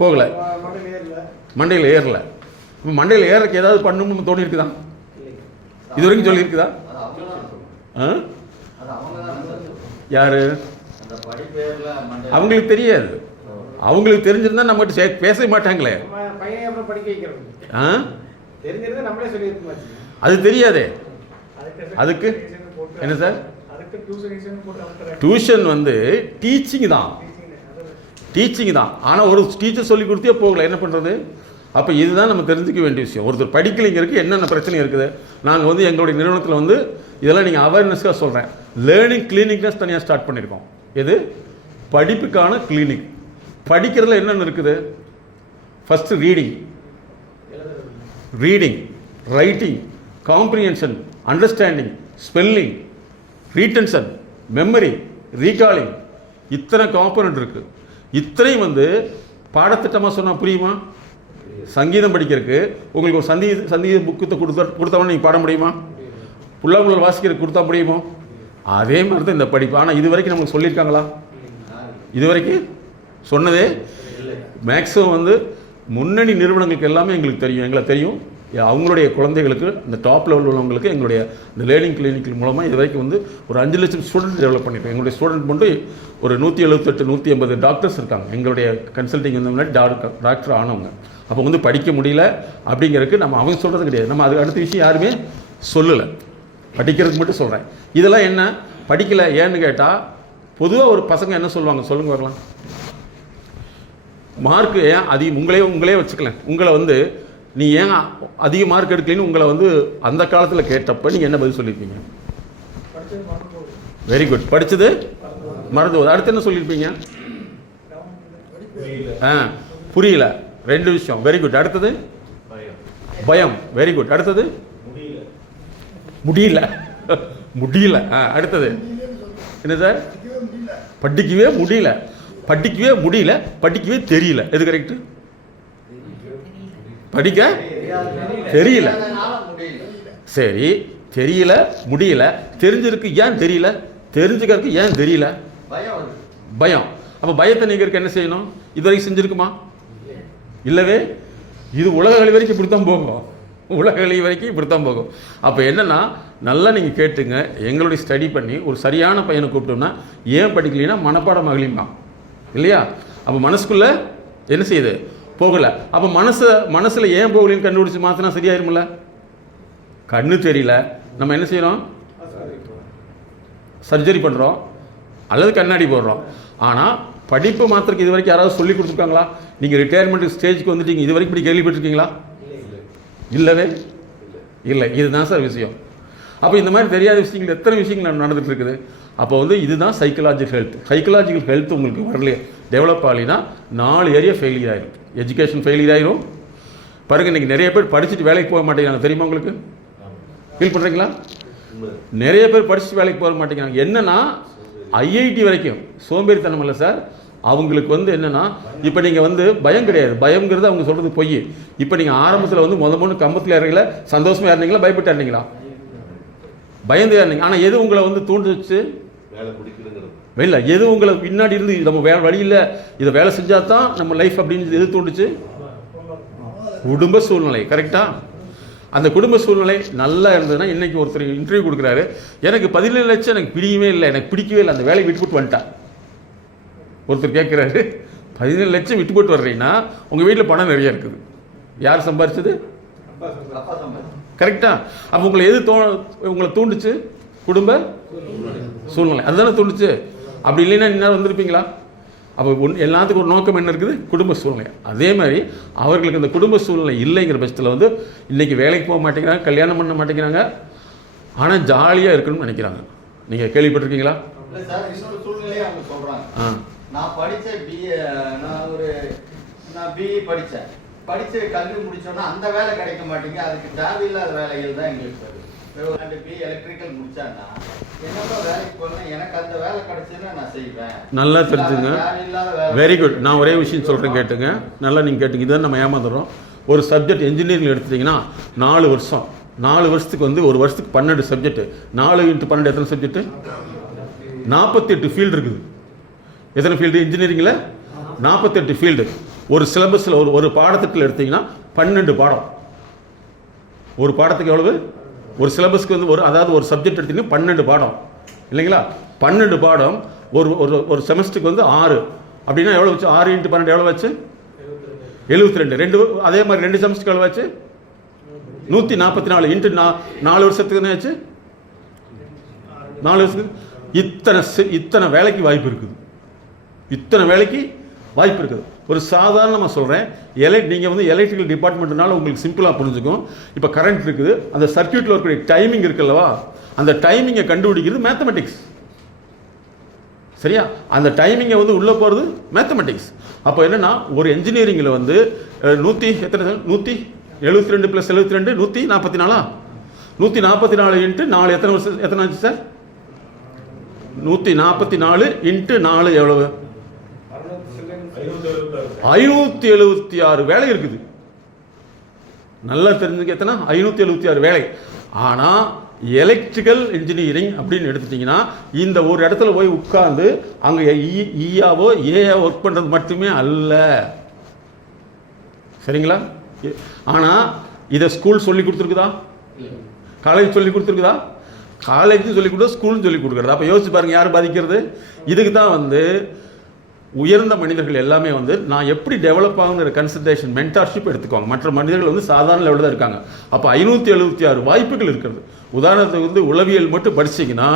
போகலை, மண்டையில் ஏறல. இப்போ மண்டையில் ஏறக்கு ஏதாவது பண்ணணும்னு தோணி இருக்குதா? இது வரைக்கும் சொல்லியிருக்குதா? யாரு? அவங்களுக்கு தெரியாது. அவங்களுக்கு தெரிஞ்சிருந்தா நம்மகிட்ட பேசவே மாட்டாங்களே. அது தெரியாதே. அதுக்கு என்ன சார்? டியூஷன் வந்து டீச்சிங் தான். ஆனால் ஒரு டீச்சர் சொல்லி கொடுத்தே போகல, என்ன பண்ணுறது? அப்போ இதுதான் நம்ம தெரிஞ்சுக்க வேண்டிய விஷயம். ஒருத்தர் படிக்கலைங்கிறதுக்கு என்னென்ன பிரச்சனை இருக்குது. நாங்கள் வந்து எங்களுடைய நிறுவனத்தில் வந்து இதெல்லாம் நீங்கள் அவேர்னஸ்க்காக சொல்கிறேன். லேர்னிங் கிளினிக்னஸ் தனியாக ஸ்டார்ட் பண்ணியிருக்கோம். எது? படிப்புக்கான கிளினிக். படிக்கிறதுல என்னென்ன இருக்குது? First reading, writing, comprehension, understanding, spelling, retention, memory, recalling, இத்தனை காம்பனண்ட் இருக்குது. இத்தனையும் வந்து பாடத்திட்டமாக சொன்னால் புரியுமா? சங்கீதம் படிக்கிறதுக்கு உங்களுக்கு ஒரு சங்கீத புக்கத்தை கொடுத்தோம்னா நீங்கள் பாட முடியுமா? புல்லாங்குழல் வாசிக்கிறதுக்கு கொடுத்தா முடியுமோ? அதே மாதிரி தான் இந்த படிப்பு. ஆனால் இது வரைக்கும் நமக்கு சொல்லியிருக்காங்களா? இது வரைக்கும் சொன்னதே மேக்ஸிமம் வந்து முன்னணி நிறுவனங்களுக்கு எல்லாமே எங்களுக்கு தெரியும். அவங்களுடைய குழந்தைகளுக்கு இந்த டாப் லெவலில் உள்ளவங்களுக்கு எங்களுடைய இந்த லேர்னிங் கிளினிக் மூலமாக இது வரைக்கும் வந்து ஒரு 5 லட்சம் ஸ்டூடெண்ட் டெவலப் பண்ணியிருக்கோம். எங்களுடைய ஸ்டூடெண்ட் மட்டும் ஒரு 178 180 டாக்டர்ஸ் இருக்காங்க. எங்களுடைய கன்சல்டிங் வந்து முன்னாடி டாக்டர் ஆனவங்க. அப்போ வந்து படிக்க முடியல அப்படிங்கிறதுக்கு நம்ம அவங்க சொல்கிறது கிடையாது. நம்ம அதுக்கு அடுத்த விஷயம் யாருமே சொல்லலை, படிக்கிறதுக்கு மட்டும் சொல்கிறேன். இதெல்லாம் என்ன படிக்கலை ஏன்னு கேட்டால் பொதுவாக ஒரு பசங்க என்ன சொல்லுவாங்க சொல்லுங்க வரலாம். மார்க்கு ஏன் அதிகம் உங்களே வச்சுக்கலாம். உங்களை வந்து நீ ஏன் அதிக மார்க் எடுக்கலன்னு உங்களை வந்து அந்த காலத்தில் கேட்டப்போ நீங்கள் என்ன பதில் சொல்லியிருப்பீங்க? Very good. படித்தது மறந்து போகுது. அடுத்து என்ன சொல்லியிருப்பீங்க? புரியல. 2 விஷயம். Very good. அடுத்தது பயம். Very good. அடுத்தது முடியல. அடுத்தது என்ன சார்? படிக்கவே முடியல, படிக்கவே தெரியல. எது கரெக்ட்? படிக்க தெரியல. சரி, தெரியல, முடியல, தெரிஞ்சிருக்கு ஏன் தெரியல, தெரிஞ்சுக்கிறதுக்கு ஏன் தெரியல? பயம். அப்போ பயத்தை நீங்கிறதுக்கு என்ன செய்யணும்? இது வரைக்கும் செஞ்சுருக்குமா? இல்லவே. இது உலக அழி வரைக்கும் இப்படித்தான் போகும். அப்போ என்னன்னா நல்லா நீங்கள் கேட்டுங்க. எங்களுடைய ஸ்டடி பண்ணி ஒரு சரியான பையனை கூப்பிட்டோம்னா ஏன் படிக்கலைன்னா மனப்பாடம் ஆகலையுமா இல்லையா? அப்போ மனசுக்குள்ளே என்ன செய்யுது? போகலை. அப்போ மனசில் ஏன் போகலைன்னு கண்டுபிடிச்சி மாற்றினா சரியாயிருமில்ல? கண்ணு தெரியல, நம்ம என்ன செய்கிறோம்? சர்ஜரி பண்ணுறோம் அல்லது கண்ணாடி போடுறோம். ஆனால் படிப்பு மாத்திரக்கு இது வரைக்கும் யாராவது சொல்லி கொடுத்துருக்காங்களா? நீங்கள் ரிட்டையர்மெண்ட் ஸ்டேஜுக்கு வந்துட்டீங்க, இது வரைக்கும் இப்படி கேள்விப்பட்டிருக்கீங்களா? இல்லவே இல்லை. இதுதான் சார் விஷயம். அப்போ இந்த மாதிரி தெரியாத விஷயங்கள் எத்தனை விஷயங்கள் நடந்துட்டு இருக்குது. அப்போ வந்து இதுதான் சைக்கலாஜிக்கல் ஹெல்த் உங்களுக்கு வரலையே, டெவலப் ஆகலைன்னா 4 ஏரியா ஃபெயிலியர் ஆயிரும். எஜுகேஷன் ஃபெயிலியர் ஆயிரும். பாருங்கள், இன்றைக்கி நிறைய பேர் படிச்சுட்டு வேலைக்கு போக மாட்டேங்கிறாங்க. தெரியுமா உங்களுக்கு? ஃபீல் பண்ணுறீங்களா? நிறைய பேர் படிச்சுட்டு வேலைக்கு போக மாட்டேங்கிறாங்க. என்னன்னா ஐஐடி வரைக்கும் சோம்பேறித்தனம் இல்லை சார். அவங்களுக்கு வந்து என்னென்னா இப்போ நீங்கள் வந்து பயம் கிடையாது. பயங்கிறது அவங்க சொல்கிறது பொய். இப்போ நீங்கள் ஆரம்பத்தில் வந்து முதல் கம்பத்தில் இறங்கல, சந்தோஷமாக இருந்தீங்களா, பயப்பட்டு இருந்தீங்களா? பயந்து இருந்தீங்க. ஆனால் எது உங்களை வந்து தூண்டுச்சு? இல்லை, எது உங்களை பின்னாடி இருந்து நம்ம வேலை வழியில் இதை வேலை செஞ்சால் தான் நம்ம லைஃப் அப்படின்னு எது தூண்டுச்சு? குடும்ப சூழ்நிலை. கரெக்டாக? அந்த குடும்ப சூழ்நிலை நல்லா இருந்ததுன்னா இன்றைக்கி ஒருத்தர் இன்டர்வியூ கொடுக்குறாரு, எனக்கு 17 லட்சம் எனக்கு பிடிக்கவே இல்லை, எனக்கு பிடிக்கவே இல்லை, அந்த வேலையை விட்டுப்பட்டு வந்துட்டா. ஒருத்தர் கேட்குறாரு, 17 லட்சம் விட்டு போட்டு வர்றீங்கன்னா உங்கள் வீட்டில் பணம் நிறைய இருக்குது. யார் சம்பாரிச்சது? கரெக்டா? அப்போ உங்களை எது உங்களை தூண்டுச்சு? குடும்ப சூழ்நிலை. அதுதானே தூண்டுச்சு. அப்படி இல்லைன்னா இன்னும் வந்திருப்பீங்களா? அப்போ எல்லாத்துக்கும் ஒரு நோக்கம் என்ன இருக்குது? குடும்ப சூழ்நிலை. அதே மாதிரி அவர்களுக்கு அந்த குடும்ப சூழ்நிலை இல்லைங்கிற பட்சத்தில் வந்து இன்றைக்கி வேலைக்கு போக மாட்டேங்கிறாங்க, கல்யாணம் பண்ண மாட்டேங்கிறாங்க, ஆனால் ஜாலியாக இருக்கணும்னு நினைக்கிறாங்க. நீங்கள் கேள்விப்பட்டிருக்கீங்களா? நான் படித்தேன் பிஏ, நான் பிஇ படித்து கல்வி முடிச்சோன்னா அந்த வேலை கிடைக்க மாட்டேங்க. அதுக்கு தேவையில்லாத வேலைகள் தான் எங்களுக்கு வருது. பிஏ எலக்ட்ரிக்கல் முடிச்சான்னா என்னோட வேலைக்கு போனால் எனக்கு அந்த வேலை கிடைச்சுன்னா நான் செய்வேன். நல்லா தெரிஞ்சுங்க. Very good. நான் ஒரே விஷயம் சொல்கிறேன், கேட்டுங்க. நல்லா நீங்கள் கேட்டுங்க. இதான் நம்ம ஏமாந்துடுறோம். ஒரு சப்ஜெக்ட் இன்ஜினியரிங் எடுத்துட்டிங்கன்னா 4 வருஷம், 4 வருஷத்துக்கு வந்து ஒரு வருஷத்துக்கு 12 சப்ஜெக்ட். 4 × 12 எத்தனை சப்ஜெக்ட்? 48 ஃபீல்டு இருக்குது. எத்தனை ஃபீல்டு இன்ஜினியரிங்கில்? 48 ஃபீல்டு. ஒரு சிலபஸில் ஒரு பாடத்திட்டத்தில் எடுத்தீங்கன்னா 12 பாடம். ஒரு பாடத்துக்கு எவ்வளவு? ஒரு சிலபஸ்க்கு வந்து அதாவது ஒரு சப்ஜெக்ட் எடுத்தீங்கன்னா 12 பாடம் இல்லைங்களா? 12 பாடம் ஒரு ஒரு செமஸ்டருக்கு வந்து 6 அப்படின்னா எவ்வளோ வச்சு? 6 × 12 எவ்வளோ வச்சு? 72. அதே மாதிரி 2 செமஸ்டருக்கு எவ்வளோ வச்சு? 144 × 4 வருஷத்துக்கு என்ன ஆச்சு? 4 வருஷத்துக்கு இத்தனை வேலைக்கு வாய்ப்பு இருக்குது. இத்தனை வேலைக்கு வாய்ப்பு இருக்குது. ஒரு சாதாரணமாக சொல்கிறேன், நீங்கள் வந்து எலக்ட்ரிக்கல் டிபார்ட்மெண்ட்னால உங்களுக்கு சிம்பிளாக புரிஞ்சுக்கும். இப்போ கரண்ட் இருக்குது, அந்த சர்க்யூட்டில் இருக்கக்கூடிய டைமிங் இருக்குல்லவா, அந்த டைமிங்கை கண்டுபிடிக்கிறது மேத்தமெட்டிக்ஸ். சரியா? அந்த டைமிங்கை வந்து உள்ளே போகிறது மேத்தமெட்டிக்ஸ். அப்போ என்னென்னா ஒரு என்ஜினியரிங்கில் வந்து 172 + 72 144. 144 × 4 எத்தனை வருஷம்? எத்தனை ஆச்சு சார்? 144 × 4 எவ்வளவு? 576 வேலை இருக்குது. நல்லா தெரிஞ்சுக்க, எத்தனை? 576 வேலை. ஆனால் எலக்ட்ரிக்கல் இன்ஜினியரிங் அப்படின்னு எடுத்துட்டிங்கன்னா இந்த ஒரு இடத்துல போய் உட்கார்ந்து அங்கே ஈயாவோ ஏஆவோ ஒர்க் பண்ணுறது மட்டுமே அல்ல. சரிங்களா? ஆனால் இதை ஸ்கூல் சொல்லி கொடுத்துருக்குதா? காலேஜ் சொல்லி கொடுத்துருக்குதா? காலேஜும் சொல்லி கொடுத்தா, ஸ்கூலும் சொல்லி கொடுக்குறது. அப்போ யோசிச்சு பாருங்க, யார் பாதிக்கிறது? இதுக்கு தான் வந்து உயர்ந்த மனிதர்கள் எல்லாமே வந்து நான் எப்படி டெவலப் ஆகுங்கிற கன்சிடரேஷன், மென்டார்ஷிப் எடுத்துக்குவாங்க. மற்ற மனிதர்கள் வந்து சாதாரண லெவலில் தான் இருக்காங்க. அப்போ 576 வாய்ப்புகள் இருக்கிறது. உதாரணத்துக்கு வந்து உளவியல் மட்டும் படிச்சிங்கன்னா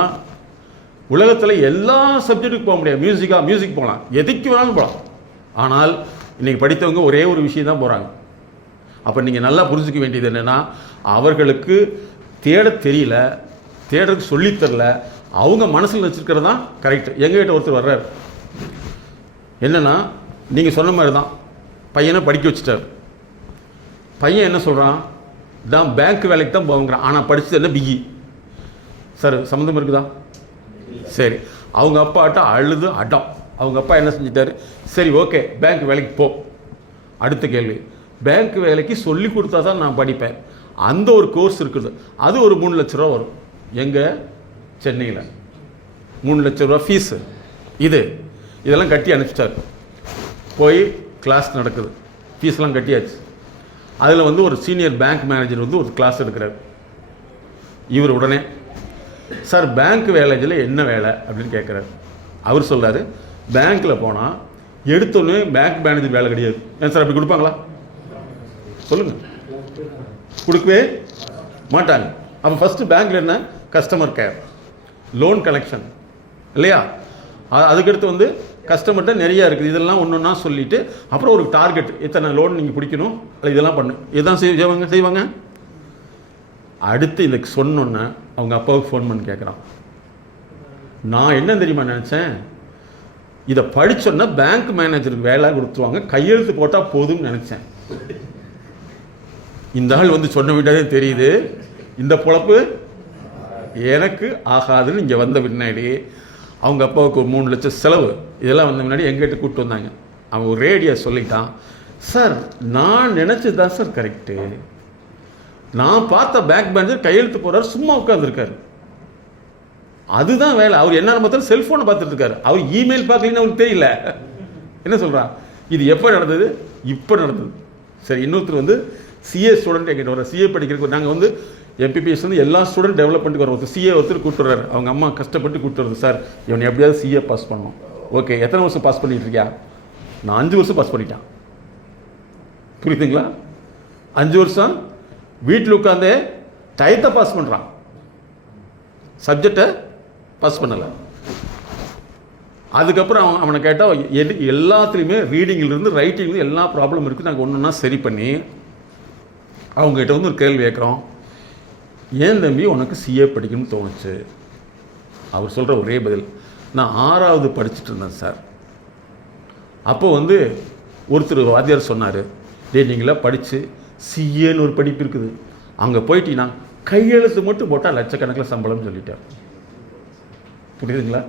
உலகத்தில் எல்லா சப்ஜெக்ட்டுக்கு போக முடியாது. மியூசிக் போகலாம், எதுக்கு வேணாலும் போகலாம். ஆனால் இன்றைக்கி படித்தவங்க ஒரே ஒரு விஷயம் தான் போகிறாங்க. அப்போ நீங்கள் நல்லா புரிஞ்சுக்க வேண்டியது என்னென்னா, அவர்களுக்கு தேட தெரியல, தேடுறதுக்கு சொல்லித்தரல, அவங்க மனசில் வச்சுருக்கிறது தான் கரெக்டு. எங்ககிட்ட ஒருத்தர் வர்றார், என்னென்னா நீங்கள் சொன்ன மாதிரி தான் பையனை படிக்க வச்சுட்டார். பையன் என்ன சொல்கிறான்? தான் பேங்க் வேலைக்கு தான் போங்கிறான். ஆனால் படித்தது என்ன? பிஇ. சார் சம்மந்தம் இருக்குதா? சரி. அவங்க அப்பாட்ட அழுது அடம். அவங்க அப்பா என்ன செஞ்சிட்டாரு? சரி ஓகே, பேங்க் வேலைக்கு போ. அடுத்த கேள்வி, பேங்க் வேலைக்கு சொல்லி கொடுத்தா தான் நான் படிப்பேன். அந்த ஒரு கோர்ஸ் இருக்குது, அது ஒரு 3 லட்ச ரூபா வரும். எங்கே? சென்னையில் 3 லட்ச ரூபா ஃபீஸு. இதெல்லாம் கட்டி அனுப்பிச்சிட்டார். போய் கிளாஸ் நடக்குது, ஃபீஸ்லாம் கட்டியாச்சு. அதில் வந்து ஒரு சீனியர் பேங்க் மேனேஜர் வந்து ஒரு கிளாஸ் எடுக்கிறார். இவர் உடனே, சார் பேங்க் வேலையில் என்ன வேலை அப்படின்னு கேட்குறாரு. அவர் சொல்கிறார், பேங்க்கில் போனால் எடுத்தோன்னே பேங்க் மேனேஜர் வேலை கிடையாது. ஏன் சார் அப்படி கொடுப்பாங்களா? சொல்லுங்கள். கொடுக்கவே மாட்டாங்க. அப்போ ஃபஸ்ட்டு பேங்க்கில் என்ன? கஸ்டமர் கேர், லோன் கலெக்ஷன் இல்லையா? அதுக்கடுத்து வந்து கஸ்டமர்கிட்ட நிறையா இருக்குது. இதெல்லாம் ஒன்று ஒன்றா சொல்லிவிட்டு அப்புறம் ஒரு டார்கெட், எத்தனை லோன் நீங்கள் பிடிக்கணும், அது இதெல்லாம் பண்ணு, இதுதான் செய்வாங்க. அடுத்து இந்த சொன்னோன்னே அவங்க அப்பாவுக்கு ஃபோன் பண்ணி கேட்குறான், நான் என்ன தெரியுமா நினச்சேன், இதை படித்தோன்னா பேங்க் மேனேஜருக்கு வேலை கொடுத்துருவாங்க, கையெழுத்து போட்டால் போதும்னு நினச்சேன். இந்த ஆள் வந்து சொன்ன விட்டாலே தெரியுது இந்த பொழப்பு எனக்கு ஆகாதுன்னு. இங்கே வந்த பின்னாடி அவங்க அப்பாவுக்கு ஒரு 3 லட்சம் செலவு. இதெல்லாம் வந்த முன்னாடி எங்கிட்ட கூப்பிட்டு வந்தாங்க. அவன் ஒரு ரேடியோ சொல்லிட்டான், சார் நான் நினச்சது தான் சார் கரெக்டு. நான் பார்த்த பேங்க் மேனேஜர் கையெழுத்து போகிறார், சும்மா உட்காந்துருக்காரு, அதுதான் வேலை. அவர் என்ன பார்த்தாலும் செல்ஃபோனை பார்த்துட்டு இருக்காரு, அவர் இமெயில் பார்க்கலன்னு அவருக்கு தெரியல. என்ன சொல்கிறான்? இது எப்போ நடந்தது? இப்போ நடந்தது. சரி, இன்னொருத்தர் வந்து சிஏ ஸ்டூடெண்ட் எங்கிட்ட வர, சிஏ படிக்கிறதுக்கு நாங்கள் வந்து எம்பிபிஎஸ் வந்து எல்லா ஸ்டூடெண்ட் டெவலப்மெண்ட்டுக்கு வர ஒருத்தர் சிஏ ஒருத்தர் கூப்பிட்டுறாரு. அவங்க அம்மா கஷ்டப்பட்டு கூப்பிட்டுறது, சார் இவனை எப்படியாவது சிஏ பாஸ் பண்ணணும். ஓகே, எத்தனை வருஷம் பாஸ் பண்ணிட்டு இருக்கியா? நான் 5 வருஷம் பாஸ் பண்ணிட்டேன். புரியுதுங்களா? 5 வருஷம் வீட்டில் உட்காந்தே டயத்தை பாஸ் பண்ணுறான், சப்ஜெக்டை பாஸ் பண்ணலை. அதுக்கப்புறம் அவனை கேட்டால் எல்லாத்துலேயுமே ரீடிங்கிலிருந்து ரைட்டிங்லேருந்து எல்லா ப்ராப்ளம் இருக்குது. நாங்கள் ஒன்று ஒன்றா சரி பண்ணி அவங்ககிட்ட வந்து ஒரு கேள்வி கேட்குறோம், ஏன் தம்பி உனக்கு சிஏ படிக்கணும்னு தோணுச்சு? அவர் சொல்கிற ஒரே பதில், நான் 6வது படிச்சுட்டு இருந்தேன் சார். அப்போ வந்து ஒருத்தர் வாத்தியார் சொன்னார், நீங்களாம் படித்து சிஏன்னு ஒரு படிப்பு இருக்குது, அங்கே போயிட்டீங்கன்னா கையெழுத்து மட்டும் போட்டால் லட்சக்கணக்கில் சம்பளம்னு சொல்லிட்டார். புரியுதுங்களா?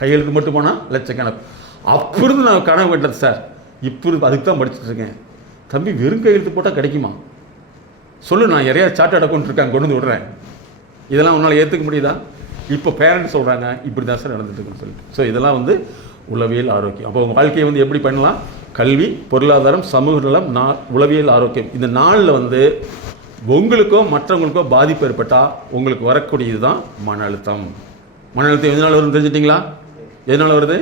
கையெழுத்து மட்டும் போனால் லட்சக்கணக்கு. அப்போ இருந்து நான் கனவு கட்டது சார், இப்போ அதுக்கு தான் படிச்சுட்டு இருக்கேன். தம்பி வெறும் கையெழுத்து போட்டால் கிடைக்குமா? சொல்லு, நான் நிறையா சார்ட்டர்ட் அக்கௌண்ட் இருக்காங்க, கொண்டு வந்து விடுறேன். இதெல்லாம் உன்னால் ஏற்றுக்க முடியுதா? இப்போ பேரண்ட்ஸ் சொல்கிறாங்க இப்படி தான் சார் நடந்துட்டுருக்குன்னு சொல்லிட்டு. ஸோ இதெல்லாம் வந்து உளவியல் ஆரோக்கியம். அப்போ உங்கள் வாழ்க்கையை வந்து எப்படி பண்ணலாம்? கல்வி, பொருளாதாரம், சமூக நலம், உளவியல் ஆரோக்கியம். இந்த நாளில் வந்து உங்களுக்கோ மற்றவங்களுக்கோ பாதிப்பு ஏற்பட்டால் உங்களுக்கு வரக்கூடியது தான் மன அழுத்தம். மன அழுத்தம் எதனால் வருதுன்னு தெரிஞ்சிட்டிங்களா? எதனால் வருது?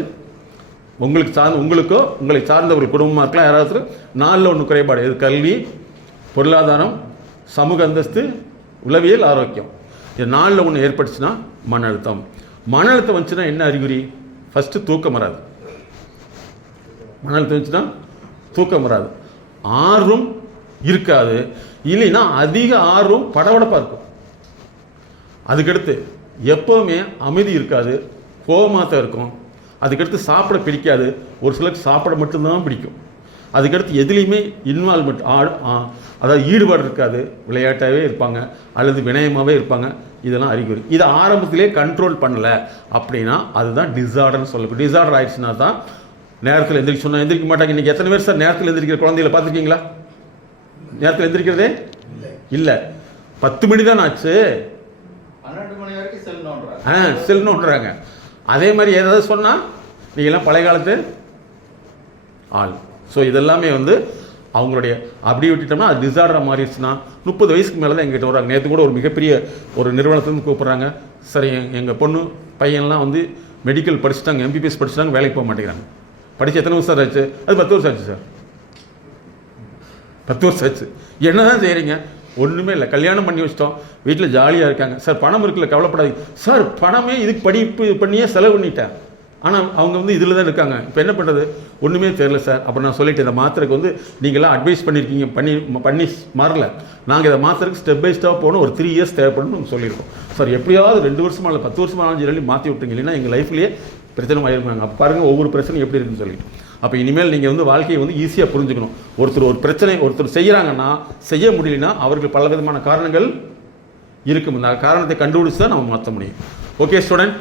உங்களுக்கோ உங்களை சார்ந்தவர்கள் குடும்பமாக இருக்கலாம், யாராவது நாளில் ஒன்று குறைபாடு. இது கல்வி, பொருளாதாரம், சமூக அந்தஸ்து, உளவியல் ஆரோக்கியம். இது நாளில் ஒன்று ஏற்பட்டுச்சுன்னா மன அழுத்தம். மன அழுத்தம் வந்துச்சுன்னா என்ன அறிகுறி? ஃபஸ்ட்டு தூக்கம் வராது. மன அழுத்தம் வந்துச்சுன்னா தூக்கம் வராது, ஆர்வம் இருக்காது, இல்லைன்னா அதிக ஆர்வம், படபடப்பாக இருக்கும். அதுக்கடுத்து எப்போவுமே அமைதி இருக்காது, கோபமாக தான் இருக்கும். அதுக்கடுத்து சாப்பிட பிடிக்காது, ஒரு சிலருக்கு சாப்பிட மட்டும்தான் பிடிக்கும். அதுக்கடுத்து எதுலேயுமே இன்வால்மெண்ட், அதாவது ஈடுபாடு இருக்காது, விளையாட்டாகவே இருப்பாங்க அல்லது வினயமாகவே இருப்பாங்க. இதெல்லாம் அறிகுறி. இதை ஆரம்பத்திலே கண்ட்ரோல் பண்ணலை அப்படின்னா அதுதான் டிஸார்டர்னு சொல்லப்படும். டிஸார்டர் ஆயிடுச்சுன்னா தான் நேரத்தில் எந்திரிக்க சொன்னால் எந்திரிக்க மாட்டாங்க. இன்றைக்கி எத்தனை பேர் சார் நேரத்தில் எந்திரிக்கிற குழந்தைகளை பார்த்துருக்கீங்களா? நேரத்தில் எந்திரிக்கிறதே இல்லை. 10 மணி தான் ஆச்சு, 12 மணி வரைக்கும் செல் நோண்டுறாங்க. அதே மாதிரி ஏதாவது சொன்னால் நீங்கள்லாம் பழைய காலத்து ஆள். ஸோ இதெல்லாமே வந்து அவங்களுடைய அப்படி விட்டுட்டோம்னா அது டிஸார்டராக மாறிடுச்சுன்னா 30 வயசுக்கு மேலே தான் எங்கிட்ட வராங்க. நேற்று கூட ஒரு மிகப்பெரிய ஒரு நிறுவனத்துலேருந்து கூப்பிட்றாங்க. சரி, எங்கள் பொண்ணு பையன்லாம் வந்து மெடிக்கல் படிச்சுட்டாங்க, MBBS படிச்சுட்டாங்க, வேலைக்கு போக மாட்டேங்கிறாங்க. படித்து எத்தனை வருஷம் ஆச்சு? அது 10 வருஷம் ஆச்சு சார். 10 வருஷம் ஆச்சு. என்ன தான் செய்கிறீங்க? ஒன்றுமே இல்லை, கல்யாணம் பண்ணி வச்சிட்டோம், வீட்டில் ஜாலியாக இருக்காங்க. சார் பணம் இருக்குல்ல, கவலைப்படாதீங்க. சார் பணமே இதுக்கு படிப்பு பண்ணியே செலவு பண்ணிட்டேன், ஆனால் அவங்க வந்து இதில் தான் இருக்காங்க. இப்போ என்ன பண்ணுறது? ஒன்றுமே தெரியல சார். அப்புறம் நான் சொல்லிவிட்டு இந்த மாத்திரைக்கு வந்து நீங்களாம் அட்வைஸ் பண்ணியிருக்கீங்க, பண்ணி மாறல. நாங்கள் இதை மாத்திரைக்கு ஸ்டெப் பை ஸ்டெப் போகணும், ஒரு 3 இயர்ஸ் தேவைப்படும் நம்ம சொல்லியிருக்கோம். சார் எப்படியாவது 2 வருஷமா இல்லை 10 வருஷமா சொல்லி மாற்றி விட்டுருங்க, இல்லைன்னா எங்கள் லைஃப்லேயே பிரச்சனை ஆயிருக்காங்க. அப்போ பாருங்கள் ஒவ்வொரு பிரச்சனையும் எப்படி இருக்குன்னு சொல்லி. அப்போ இனிமேல் நீங்கள் வந்து வாழ்க்கையை வந்து ஈஸியாக புரிஞ்சுக்கணும். ஒரு பிரச்சனை ஒருத்தர் செய்கிறாங்கன்னா, செய்ய முடியலன்னா அவருக்கு பல விதமான காரணங்கள் இருக்கும். அந்த காரணத்தை கண்டுபிடிச்சு தான் நம்ம மாற்ற முடியும். ஓகே ஸ்டூடெண்ட்,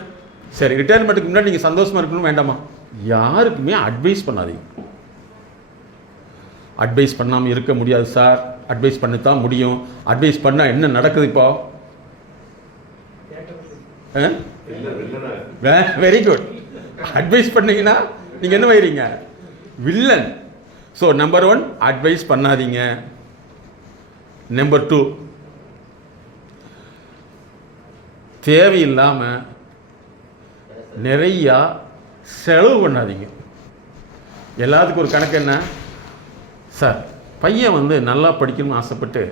சரி, ரிட்டையர்மெண்ட்டுக்கு முன்னாடி நீங்கள் சந்தோஷமாக இருக்கணும் வேண்டாமா? யாருக்குமே அட்வைஸ் பண்ணாதீங்க. அட்வைஸ் பண்ணாமல் இருக்க முடியாது சார், அட்வைஸ் பண்ணத்தான் முடியும். அட்வைஸ் பண்ணால் என்ன நடக்குது இப்போ? Very good. அட்வைஸ் பண்ணீங்கன்னா நீங்கள் என்ன வைறீங்க? வில்லன். ஸோ நம்பர் 1 அட்வைஸ் பண்ணாதீங்க. நம்பர் 2 தேவையில்லாமல் நிறையா செலவு பண்ணாதீங்க. எல்லாத்துக்கும் ஒரு கணக்கு என்ன சார்? பையன் வந்து நல்லா படிக்கணும்னு ஆசைப்பட்டு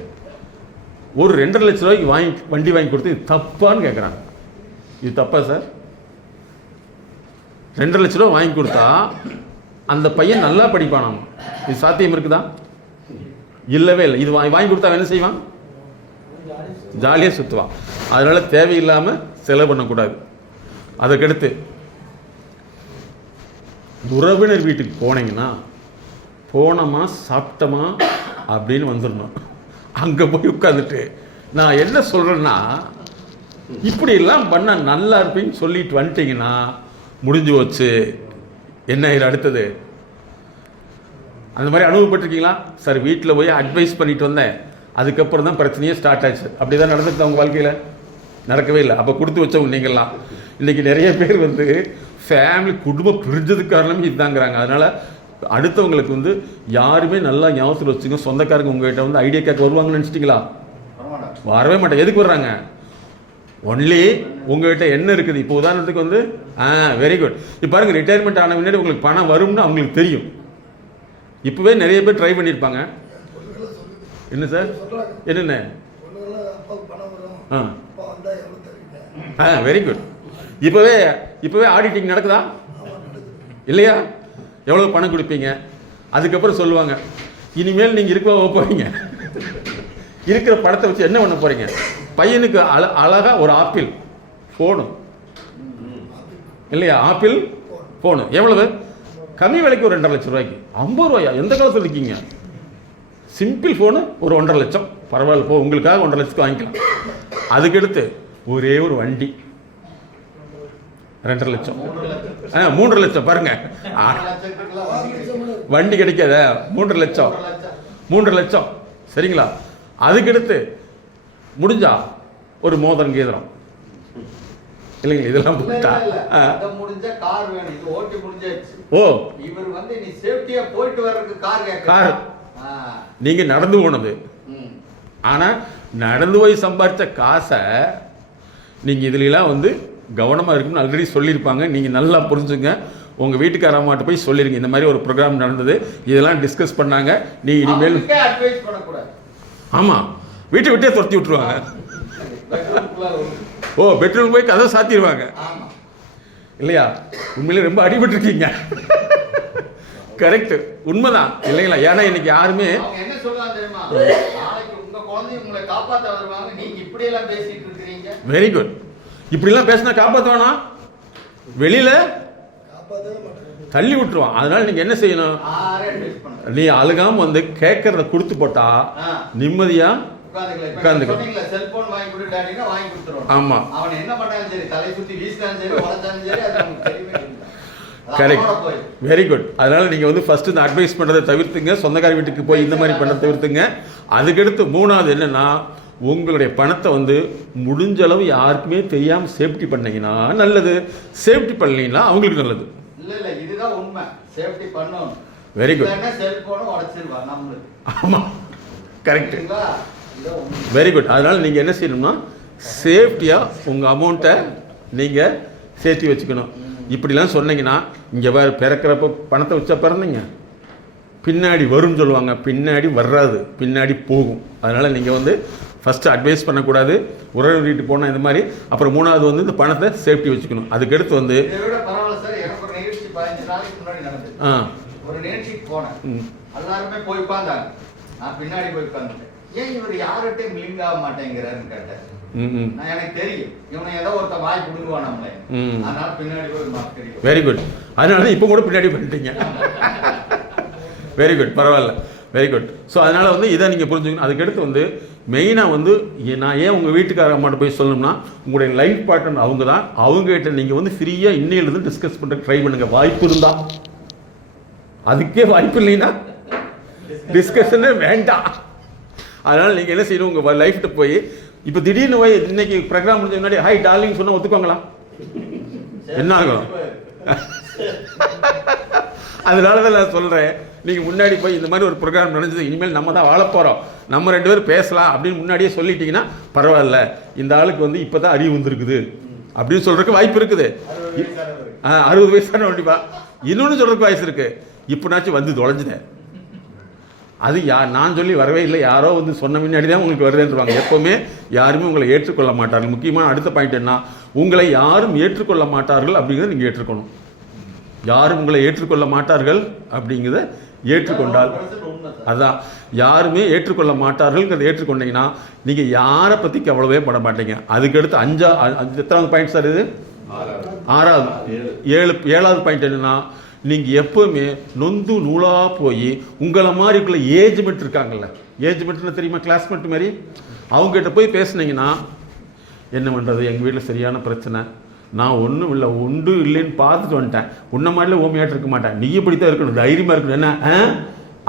ஒரு 2.5 லட்ச ரூபாய்க்கு வண்டி வாங்கி கொடுத்து இது தப்பான்னு கேட்குறாங்க. இது தப்பா சார்? 2.5 லட்ச ரூபா வாங்கி கொடுத்தா அந்த பையன் நல்லா படிப்பானாம். இது சாத்தியம் இருக்குதா? இல்லவே இல்லை. இது வாங்கி கொடுத்தா என்ன செய்வான்? ஜாலியாக சுற்றுவான். அதனால் தேவையில்லாமல் செலவு பண்ணக்கூடாது. அதுக்கடுத்து உறவினர் வீட்டுக்கு போனீங்கன்னா போனோமா சாப்பிட்டோமா அப்படின்னு வந்துடணும். அங்கே போய் உட்காந்துட்டு நான் என்ன சொல்கிறேன்னா, இப்படியெல்லாம் பண்ணால் நல்லா இருப்பீங்கன்னு சொல்லிட்டு வந்துட்டீங்கன்னா முடிஞ்சு வச்சு. என்ன இது அடுத்தது? அந்த மாதிரி அனுபவப்பட்டிருக்கீங்களா? சார் வீட்டில் போய் அட்வைஸ் பண்ணிட்டு வந்தேன், அதுக்கப்புறம் தான் பிரச்சனையே ஸ்டார்ட் ஆச்சு. அப்படி தான் நடந்துட்டு அவங்க வாழ்க்கையில் நடக்கவே இல்லை. அப்போ கொடுத்து வச்சவங்க நீங்கள்லாம். இன்றைக்கி நிறைய பேர் வந்து ஃபேமிலி குடும்பம் பிரிஞ்சதுக்கு காரணமே இதுதாங்கிறாங்க. அதனால் அடுத்தவங்களுக்கு வந்து யாருமே நல்லா ஞாபகத்தில் வச்சுங்க. சொந்தக்காரங்க உங்கள்கிட்ட வந்து ஐடியா கேட்க வருவாங்கன்னு நினச்சிட்டிங்களா? வரவே மாட்டேன். எதுக்கு வர்றாங்க? ஒன்லி உங்கள்கிட்ட என்ன இருக்குது. இப்போ உதாரணத்துக்கு வந்து வெரி குட். இப்போ பாருங்கள், ரிட்டையர்மெண்ட் ஆன முன்னாடி உங்களுக்கு பணம் வரும்னு அவங்களுக்கு தெரியும். இப்போவே நிறைய பேர் ட்ரை பண்ணியிருப்பாங்க. என்ன சார்? என்னென்ன? Very good. இப்போவே ஆடிட்டிங் நடக்குதா இல்லையா? எவ்வளோ பணம் கொடுப்பீங்க? அதுக்கப்புறம் சொல்லுவாங்க, இனிமேல் நீங்கள் இருக்க போகிறீங்க, இருக்கிற பணத்தை வச்சு என்ன பண்ண போகிறீங்க? பையனுக்கு அழகாக ஒரு ஆப்பிள் ஃபோனு இல்லையா? ஆப்பிள் ஃபோனு எவ்வளவு? கம்மி விலைக்கு ஒரு 2.5 லட்ச ரூபாய்க்கு. 50 ரூபாயா? எந்த காலத்தில் இருக்கீங்க? சிம்பிள் ஃபோனு ஒரு 1.5 லட்சம். பரவாயில்ல, போ, உங்களுக்காக 1.5 லட்சத்துக்கு வாங்கிக்கலாம். அதுக்கடுத்து ஒரே ஒரு வண்டி 2.5 லட்சம். 3.5 லட்சம். பாருங்க, வண்டி கிடைக்காத 3.5 லட்சம். 3.5 லட்சம் சரிங்களா? அதுக்கடுத்து முடிஞ்சா ஒரு மோதிரம் கீதரம். இல்லைங்க இதெல்லாம் இல்ல, போட்டா இல்ல, இல்ல. அதை முடிஞ்ச கார் வேணும். இது ஓட்டி முடிஞ்சாச்சு. ஓ இவர் வந்து நீ சேஃப்டியா போயிட்டு வர்றதுக்கு கார் கார் கேட்க. நீங்கள் நடந்து போனது, ஆனால் நடந்து போய் சம்பாதிச்ச காசை நீங்கள் இதுலலாம் வந்து கவனமாக இருக்குன்னு ஆல்ரெடி சொல்லியிருப்பாங்க. நீங்கள் நல்லா புரிஞ்சுங்க. உங்கள் வீட்டுக்கார அம்மாட்ட போய் சொல்லிடுங்க, இந்த மாதிரி ஒரு ப்ரோக்ராம் நடந்தது, இதெல்லாம் டிஸ்கஸ் பண்ணாங்க, நீ இனிமேல் அட்வைஸ் பண்ணக்கூடாது. ஆமாம் வீட்டை விட்டே துரத்தி விட்டுருவாங்க. ஓ பெட்ரூம் போய் கதை சாத்திடுவாங்க இல்லையா? உண்மையிலே ரொம்ப அடிபட்டிருக்கீங்க. கரெக்ட், உண்மைதான் இல்லைங்களா? ஏன்னா இன்னைக்கு யாருமே என்ன சொல்லுவாங்க தெரியுமா, நாளைக்கு உங்க குழந்தை உங்களை காப்பாற்ற வருவாங்க, நீங்க இப்படி எல்லாம் பேசிட்டு இருக்கீங்க. Very good. இப்படிலாம் பேசினா காப்பாற்ற வேணாம், வெளியில தள்ளி விட்டுருவான். அதனால நீங்க என்ன செய்யணும், நீ அழுகாம வந்து கேட்கறத கொடுத்து போட்டா நிம்மதியா உட்காந்துக்கலாம். செல்போன் வாங்கி கொடு டாடினா வாங்கி கொடுத்துருவோம். ஆமா, அவன் என்ன பண்ணாலும் சரி, தலை சுத்தி வீசினாலும் சரி, உடைச்சாலும் சரி, அது நமக்கு தெரியவே இல்லை. Correct, very good. அதனால நீங்க வந்து ஃபர்ஸ்ட் இந்த அட்வைஸ் பண்றதை தவிர்த்துங்க, சொந்தக்கார வீட்டுக்கு போய் இந்த மாதிரி பண்றதை தவிர்த்துங்க. அதுக்கடுத்து மூணாவது என்னன்னா, உங்களுடைய பணத்தை வந்து முடிஞ்ச அளவு யாருக்குமே தெரியாம சேஃப்டி பண்ணீங்கன்னா நல்லது, சேஃப்டி பண்ணீங்கன்னா அவங்களுக்கு நல்லது. இல்ல இல்ல இதுதான் உண்மை, சேஃப்டி பண்ணணும். Very good. இல்லன்னா செல்போனும் உடைச்சிருவா நம்மளுக்கு. ஆமா கரெக்ட், வெரி குட். அதனால நீங்க என்ன செய்யணும்னா, சேஃப்டியா உங்க அமௌண்ட்டை நீங்க சேர்த்து வச்சுக்கணும். இப்படிலாம் சொன்னீங்கன்னா, இங்கே வேறு பிறக்கிறப்ப பணத்தை வச்சா பிறந்தீங்க, பின்னாடி வரும்னு சொல்லுவாங்க, பின்னாடி வர்றாது, பின்னாடி போகும். அதனால் நீங்கள் வந்து ஃபஸ்ட்டு அட்வைஸ் பண்ணக்கூடாது. உறவு வீட்டுக்கு போனால் இந்த மாதிரி, அப்புறம் மூணாவது வந்து இந்த பணத்தை சேஃப்டி வச்சுக்கணும். அதுக்கடுத்து வந்து பரவாயில்ல சார், எனக்கு ஒரு நிகழ்ச்சி 15 நாளைக்கு முன்னாடி நடந்தது. ஒரு நிகழ்ச்சிக்கு போனேன், எல்லாருமே போய் உட்கார்ந்தாங்க, நான் பின்னாடி போய் உட்கார்ந்துட்டேன். ஏன் இவர் யார்கிட்டையும் லிங்க் ஆக மாட்டேங்கிறாருன்னு கேட்டேன். நான் எனக்கு தெரியும் இவனை ஏதோ ஒருத்த வாய் புடுங்குவான் நம்மளே, அதனால பின்னாடி போய் மார்க். Very good. அதனால இப்போ கூட பின்னாடி பண்ணிட்டீங்க. வெரி குட், பரவாயில்ல, வெரி குட். ஸோ அதனால் வந்து இதை நீங்கள் புரிஞ்சுக்கணும். அதுக்கடுத்து வந்து மெயினாக வந்து நான் ஏன் உங்கள் வீட்டுக்கார அம்மாட்ட போய் சொல்லணும்னா, உங்களுடைய லைஃப் பார்ட்னர் அவங்க தான். அவங்ககிட்ட நீங்கள் வந்து ஃப்ரீயாக இன்னையிலிருந்து டிஸ்கஸ் பண்ணுற ட்ரை பண்ணுங்கள், வாய்ப்பு இருந்தால். அதுக்கே வாய்ப்பு இல்லைன்னா டிஸ்கஷனே வேண்டாம். அதனால் நீங்கள் என்ன செய்யணும், உங்கள் லைஃப்கிட்ட போய் இப்போ திடீர்னு போய் இன்னைக்கு ப்ரோக்ராம் முடிஞ்ச முன்னாடி ஹாய் டார்லிங் சொன்னால் ஒத்துக்குவாங்களா? என்ன ஆகும்? அதனால தான் நான் சொல்கிறேன், நீங்கள் முன்னாடி போய் இந்த மாதிரி ஒரு ப்ரோக்ராம் நடந்தது, இனிமேல் நம்ம தான் வாழ போகிறோம், நம்ம 2 பேரும் பேசலாம் அப்படின்னு முன்னாடியே சொல்லிட்டீங்கன்னா பரவாயில்ல, இந்த ஆளுக்கு வந்து இப்போ தான் அறிவு வந்துருக்குது அப்படின்னு சொல்கிறதுக்கு வாய்ப்பு இருக்குது. 60 வயசான கண்டிப்பா இன்னொன்று சொல்கிறதுக்கு வாய்ப்பு இருக்குது. இப்போனாச்சும் வந்து தொலைஞ்சிட்டேன், அது நான் சொல்லி வரவே இல்லை, யாரோ வந்து சொன்ன முன்னாடி தான் உங்களுக்கு வருதுன்றாங்க. எப்போவுமே யாருமே உங்களை ஏற்றுக்கொள்ள மாட்டார்கள். முக்கியமான அடுத்த பாயிண்ட் என்ன, உங்களை யாரும் ஏற்றுக்கொள்ள மாட்டார்கள் அப்படிங்கிறத நீங்கள் ஏற்றுக்கணும். யாரும் உங்களை ஏற்றுக்கொள்ள மாட்டார்கள் அப்படிங்கிறத ஏற்றுக்கொண்டால், அதான் யாருமே ஏற்றுக்கொள்ள மாட்டார்கள்ங்கிறத ஏற்றுக்கொண்டீங்கன்னா நீங்கள் யாரை பற்றி கவலைவே பட மாட்டீங்க. அதுக்கடுத்து எத்தனாவது பாயிண்ட் சார் இது? 7வது பாயிண்ட் என்னன்னா, நீங்கள் எப்போவுமே நொந்து நூலாக போய் உங்களை மாதிரி இருக்கிற ஏஜ்மெண்ட் இருக்காங்கல்ல, ஏஜ்மெண்ட்னு தெரியுமா, கிளாஸ்மேட் மாதிரி, அவங்ககிட்ட போய் பேசுனீங்கன்னா, என்ன பண்ணுறது, எங்கள் வீட்டில் சரியான பிரச்சனை, நான் ஒன்றும் இல்லை ஒன்று இல்லைன்னு பார்த்துட்டு வந்துட்டேன், உன்ன மாதிரிலாம் ஓமையாட்டு இருக்க மாட்டேன், நீ இப்படி தான் இருக்கணும், தைரியமாக இருக்கணும், என்ன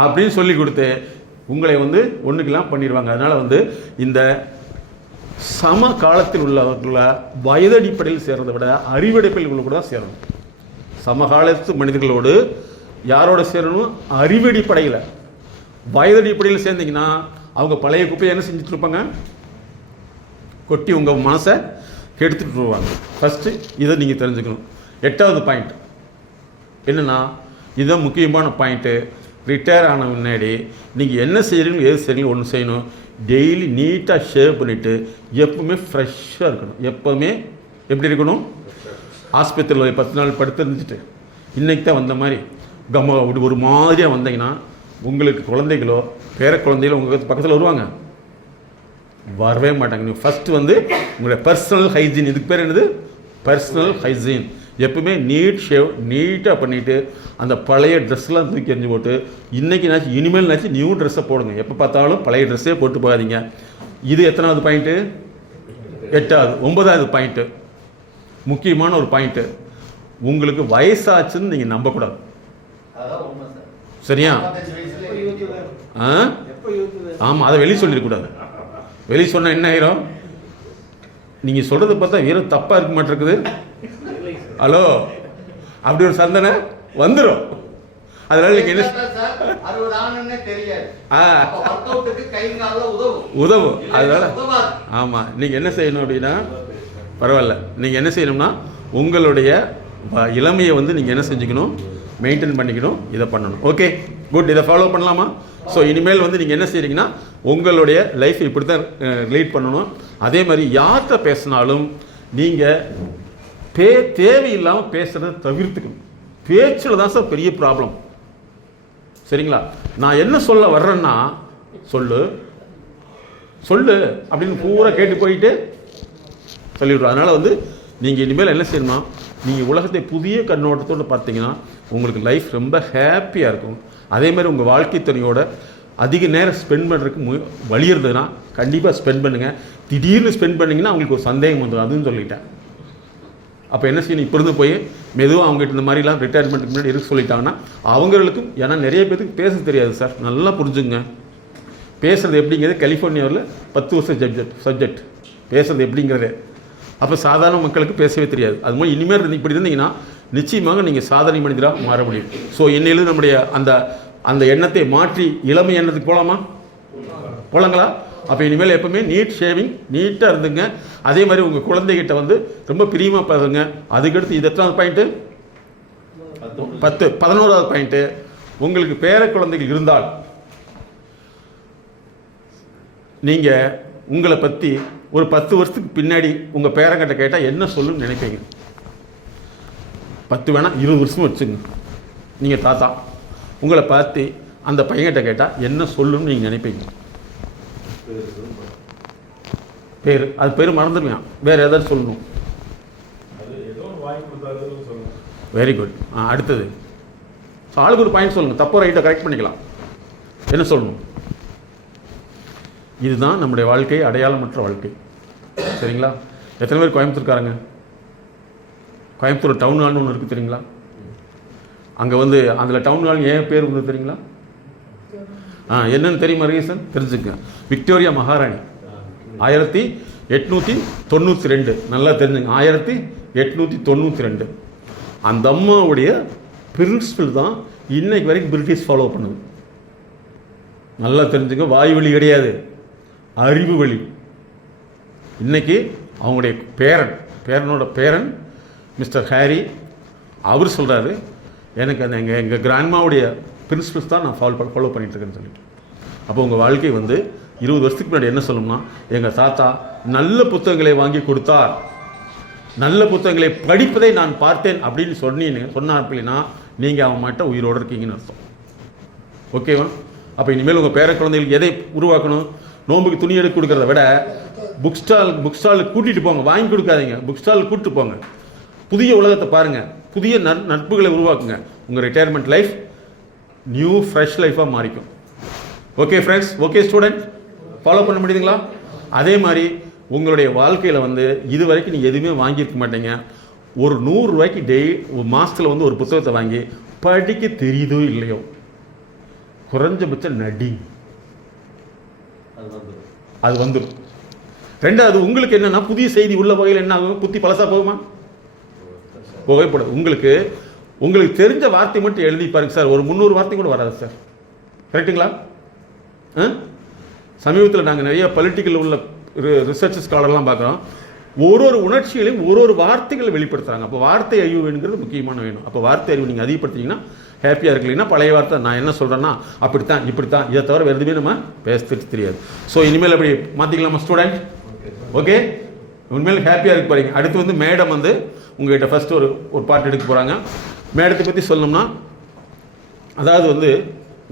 அப்படின்னு சொல்லி கொடுத்து உங்களை வந்து ஒன்றுக்கெல்லாம் பண்ணிடுவாங்க. அதனால் வந்து இந்த சம காலத்தில் உள்ளவர்களை வயதடிப்படையில் சேர்றதை விட அறிவடைப்படையில் கூட தான் சேரணும். சமகாலத்து மனிதர்களோடு யாரோட சேரணும்? அறிவடிப்படையில். வயதடிப்படையில் சேர்ந்தீங்கன்னா அவங்க பழைய குப்பையை என்ன செஞ்சுட்டு இருப்பாங்க, கொட்டி உங்கள் மனசை கெடுத்துட்டு வருவாங்க. ஃபஸ்ட்டு இதை நீங்கள் தெரிஞ்சுக்கணும். 8வது பாயிண்ட் என்னென்னா, இதுதான் முக்கியமான பாயிண்ட்டு. ரிட்டையர் ஆன முன்னாடி நீங்கள் என்ன செய்கிறீங்களோ எது செய்கிறீங்களோ ஒன்று செய்யணும், டெய்லி நீட்டாக ஷேவ் பண்ணிவிட்டு எப்பவுமே ஃப்ரெஷ்ஷாக இருக்கணும். எப்போவுமே எப்படி இருக்கணும்? ஆஸ்பத்திரியில் 10 நாள் படுத்து இருந்துட்டு இன்றைக்கி தான் வந்த மாதிரி ஒரு மாதிரியாக வந்தீங்கன்னா உங்களுக்கு குழந்தைகளோ பேர குழந்தைகளோ உங்கள் பக்கத்தில் வருவாங்க? வரவே மாட்டாங்க. நீங்கள் ஃபஸ்ட்டு வந்து உங்களுடைய பர்சனல் ஹைஜீன், இதுக்கு பேர் என்னது? Personal hygiene. எப்பவுமே ஷேவ் நீட்டாக பண்ணிவிட்டு அந்த பழைய ட்ரெஸ்லாம் தூக்கி எறிஞ்சு போட்டு இன்றைக்கினாச்சும் இனிமேல்னாச்சும் நியூ ட்ரெஸ்ஸை போடுங்க. எப்போ பார்த்தாலும் பழைய ட்ரெஸ்ஸே போட்டு போகாதீங்க. இது எத்தனாவது பாயிண்ட்டு? 8வது. 9வது பாயிண்ட்டு முக்கியமான ஒரு பாயிண்ட்டு, உங்களுக்கு வயசாச்சுன்னு நீங்கள் நம்பக்கூடாது. சரியா? ஆமாம், அதை வெளியே சொல்லிடக்கூடாது. வெளியே சொன்னால் என்ன ஆயிரும்? நீங்கள் சொல்கிறத பார்த்தா வெறும் தப்பாக இருக்க மாட்டேருக்குது. ஹலோ, அப்படி ஒரு சந்தனை வந்துடும். அதனால நீங்கள் என்ன உதவும். அதனால ஆமாம், நீங்கள் என்ன செய்யணும் அப்படின்னா, பரவாயில்ல, நீங்கள் என்ன செய்யணும்னா உங்களுடைய இளமையை வந்து நீங்கள் என்ன செஞ்சுக்கணும், மெயின்டைன் பண்ணிக்கணும், இதை பண்ணணும். Okay, good. இதை ஃபாலோ பண்ணலாமா? ஸோ இனிமேல் வந்து நீங்கள் என்ன செய்கிறீங்கன்னா உங்களுடைய லைஃப் இப்படி தான் லீட் பண்ணணும். அதே மாதிரி யார்கிட்ட பேசினாலும் நீங்கள் தேவையில்லாமல் பேசுகிறத தவிர்த்துக்கணும். பேச்சில் தான் சார் பெரிய ப்ராப்ளம். சரிங்களா? நான் என்ன சொல்ல வர்றேன்னா சொல்லு சொல்லு அப்படின்னு பூரா கேட்டு போயிட்டு சொல்லிவிடுறோம். அதனால் வந்து நீங்கள் இனிமேல் என்ன செய்யணுமா, நீங்கள் உலகத்தை புதிய கண்ணோட்டத்தோடு பார்த்தீங்கன்னா உங்களுக்கு லைஃப் ரொம்ப ஹாப்பியாக இருக்கும். அதே மாதிரி உங்கள் வாழ்க்கை துணையோட அதிக நேரம் ஸ்பெண்ட் பண்ணுறதுக்கு வழி இருந்ததுன்னா கண்டிப்பாக ஸ்பெண்ட் பண்ணுங்கள். திடீர்னு ஸ்பெண்ட் பண்ணிங்கன்னா அவங்களுக்கு ஒரு சந்தேகம் வந்துடும். அதுவும் சொல்லிட்டேன். அப்போ என்ன செய்யணும், இப்போ இருந்து போய் மெதுவாக அவங்ககிட்ட இந்த மாதிரிலாம் ரிட்டையர்மெண்ட்டுக்கு முன்னாடி இருக்க சொல்லிட்டாங்கன்னா அவங்களுக்கும், ஏன்னா நிறைய பேருக்கு பேச தெரியாது சார், நல்லா புரிஞ்சுங்க. பேசுகிறது எப்படிங்கிறது கலிஃபோர்னியாவில் 10 வருஷம் சப்ஜெக்ட் பேசுகிறது எப்படிங்கிறது. அப்போ சாதாரண மக்களுக்கு பேசவே தெரியாது. அது மாதிரி இனிமேல் இப்படி இருந்தீங்கன்னா நிச்சயமாக நீங்கள் சாதனை மனிதராக மாற முடியும். ஸோ இன்னையிலும் நம்முடைய அந்த எண்ணத்தை மாற்றி இளமை எண்ணத்துக்கு போகலாங்களா? அப்போ இனிமேல் எப்பவுமே நீட் ஷேவிங் நீட்டாக இருந்துங்க. அதே மாதிரி உங்கள் குழந்தைகிட்ட வந்து ரொம்ப பிரியமாக பாருங்க. அதுக்கடுத்து இது எத்தனாவது பாயிண்ட்டு, 11வது பாயிண்ட்டு, உங்களுக்கு பேர குழந்தைகள் இருந்தால் நீங்கள் உங்களை பற்றி ஒரு 10 வருஷத்துக்கு பின்னாடி உங்கள் பேரங்கிட்ட கேட்டால் என்ன சொல்லுன்னு நினைப்பீங்க? 10 வேணாம் 20 வருஷமும் வச்சுங்க. நீங்கள் தாத்தா உங்களை பார்த்து அந்த பையன்கிட்ட கேட்டால் என்ன சொல்லுன்னு நீங்கள் நினைப்பீங்க? பேர், அது பேர் மறந்துடுவேன், வேறு ஏதாவது சொல்லணும். Very good. அடுத்தது ஆளுக்கு ஒரு பாயிண்ட் சொல்லுங்கள். தப்பு ரைட்டை கரெக்ட் பண்ணிக்கலாம். என்ன சொல்லணும்? இதுதான் நம்முடைய வாழ்க்கை, அடையாளமற்ற வாழ்க்கை. சரிங்களா? எத்தனை பேர் கோயம்புத்தூர்காரங்க? கோயம்புத்தூர் டவுன் ஹால்னு ஒன்று இருக்குது தெரியுங்களா? அங்கே வந்து அதில் டவுன் ஹால் ஏன் பேர் வந்து தெரியுங்களா? என்னன்னு தெரியுமா ரீசன்? தெரிஞ்சுக்க. விக்டோரியா மகாராணி 1892, நல்லா தெரிஞ்சுங்க, 1892. அந்த அம்மாவுடைய பிரின்சிபல் தான் இன்னைக்கு வரைக்கும் பிரிட்டிஷ் ஃபாலோ பண்ணுது. நல்லா தெரிஞ்சுங்க, வாய் வழி கிடையாது, அறிவு வழி. இன்னைக்கு அவங்களுடைய பேரனோட பேரன் மிஸ்டர் ஹாரி, அவர் சொல்கிறாரு, எனக்கு அந்த எங்கள் கிராண்ட்மாவுடைய பிரின்சிபல்ஸ் தான் நான் ஃபாலோ பண்ணிகிட்ருக்கேன்னு சொல்லிட்டு. அப்போ உங்கள் வாழ்க்கை வந்து 20 வருஷத்துக்கு முன்னாடி என்ன சொல்லணும்னா, எங்கள் தாத்தா நல்ல புத்தகங்களை வாங்கி கொடுத்தார், நல்ல புத்தகங்களை படிப்பதை நான் பார்த்தேன் அப்படின்னு சொன்னார் அப்படின்னா நீங்கள் அவன் மட்டும் உயிரோடு இருக்கீங்கன்னு அர்த்தம். ஓகேவா? அப்போ இனிமேல் உங்கள் பேர குழந்தைகளுக்கு எதை உருவாக்கணும்? நோம்புக்கு துணி எடுத்து கொடுக்கறத விட புக் ஸ்டாலுக்கு கூட்டிகிட்டு போங்க, வாங்கி கொடுக்காதீங்க, புக் ஸ்டாலுக்கு கூப்பிட்டு போங்க. புதிய உலகத்தை பாருங்கள், புதிய நட்புகளை உருவாக்குங்க. உங்கள் ரிட்டையர்மெண்ட் லைஃப் நியூ ஃப்ரெஷ் லைஃபாக மாறிக்கும். Okay friends, okay student, follow பண்ண முடியுதுங்களா? அதே மாதிரி உங்களுடைய வாழ்க்கையில் வந்து இது வரைக்கும் நீங்கள் எதுவுமே வாங்கியிருக்க மாட்டீங்க. ஒரு 100 ரூபாய்க்கு ஒரு மாதத்தில் வந்து ஒரு புத்தகத்தை வாங்கி படிக்க தெரியுதோ இல்லையோ குறைஞ்சபட்சம் நடி, அது வந்துடும். ரெண்டாவது, உங்களுக்கு என்னென்னா புதிய செய்தி உள்ள வகையில் என்ன ஆகும்? புத்தி பழசா போகுமா? புகைப்படும். உங்களுக்கு தெரிஞ்ச வார்த்தை மட்டும் எழுதி பாருங்க சார், ஒரு 300 வார்த்தை கூட வராது சார். கரெக்டுங்களா? சமீபத்தில் நாங்கள் நிறைய பொலிட்டிக்கல் உள்ள ரிசர்ச் ஸ்காலர்லாம் பார்க்குறோம். ஒரு உணர்ச்சிகளையும் ஒரு வார்த்தைகளை வெளிப்படுத்துகிறாங்க. அப்போ வார்த்தை அறிவு வேணுங்கிறது முக்கியமான வேணும். அப்போ வார்த்தை அறிவு நீங்கள் அதிகப்படுத்திங்கன்னா ஹாப்பியாக இருக்கலைன்னா பழைய வார்த்தை நான் என்ன சொல்கிறேன்னா அப்படித்தான் இப்படித்தான், இதை தவிர வேறு எதுவுமே நம்ம பேச தெரியாது. ஸோ இனிமேல் அப்படி மாற்றிக்கலாமா ஸ்டூடெண்ட்? ஓகே, உண்மையில் ஹாப்பியாக இருக்க போகிறீங்க. அடுத்து வந்து மேடம் வந்து உங்கள்கிட்ட ஃபஸ்ட்டு ஒரு பாட்டு எடுக்க போகிறாங்க. மேடத்தை பற்றி சொல்லணும்னா, அதாவது வந்து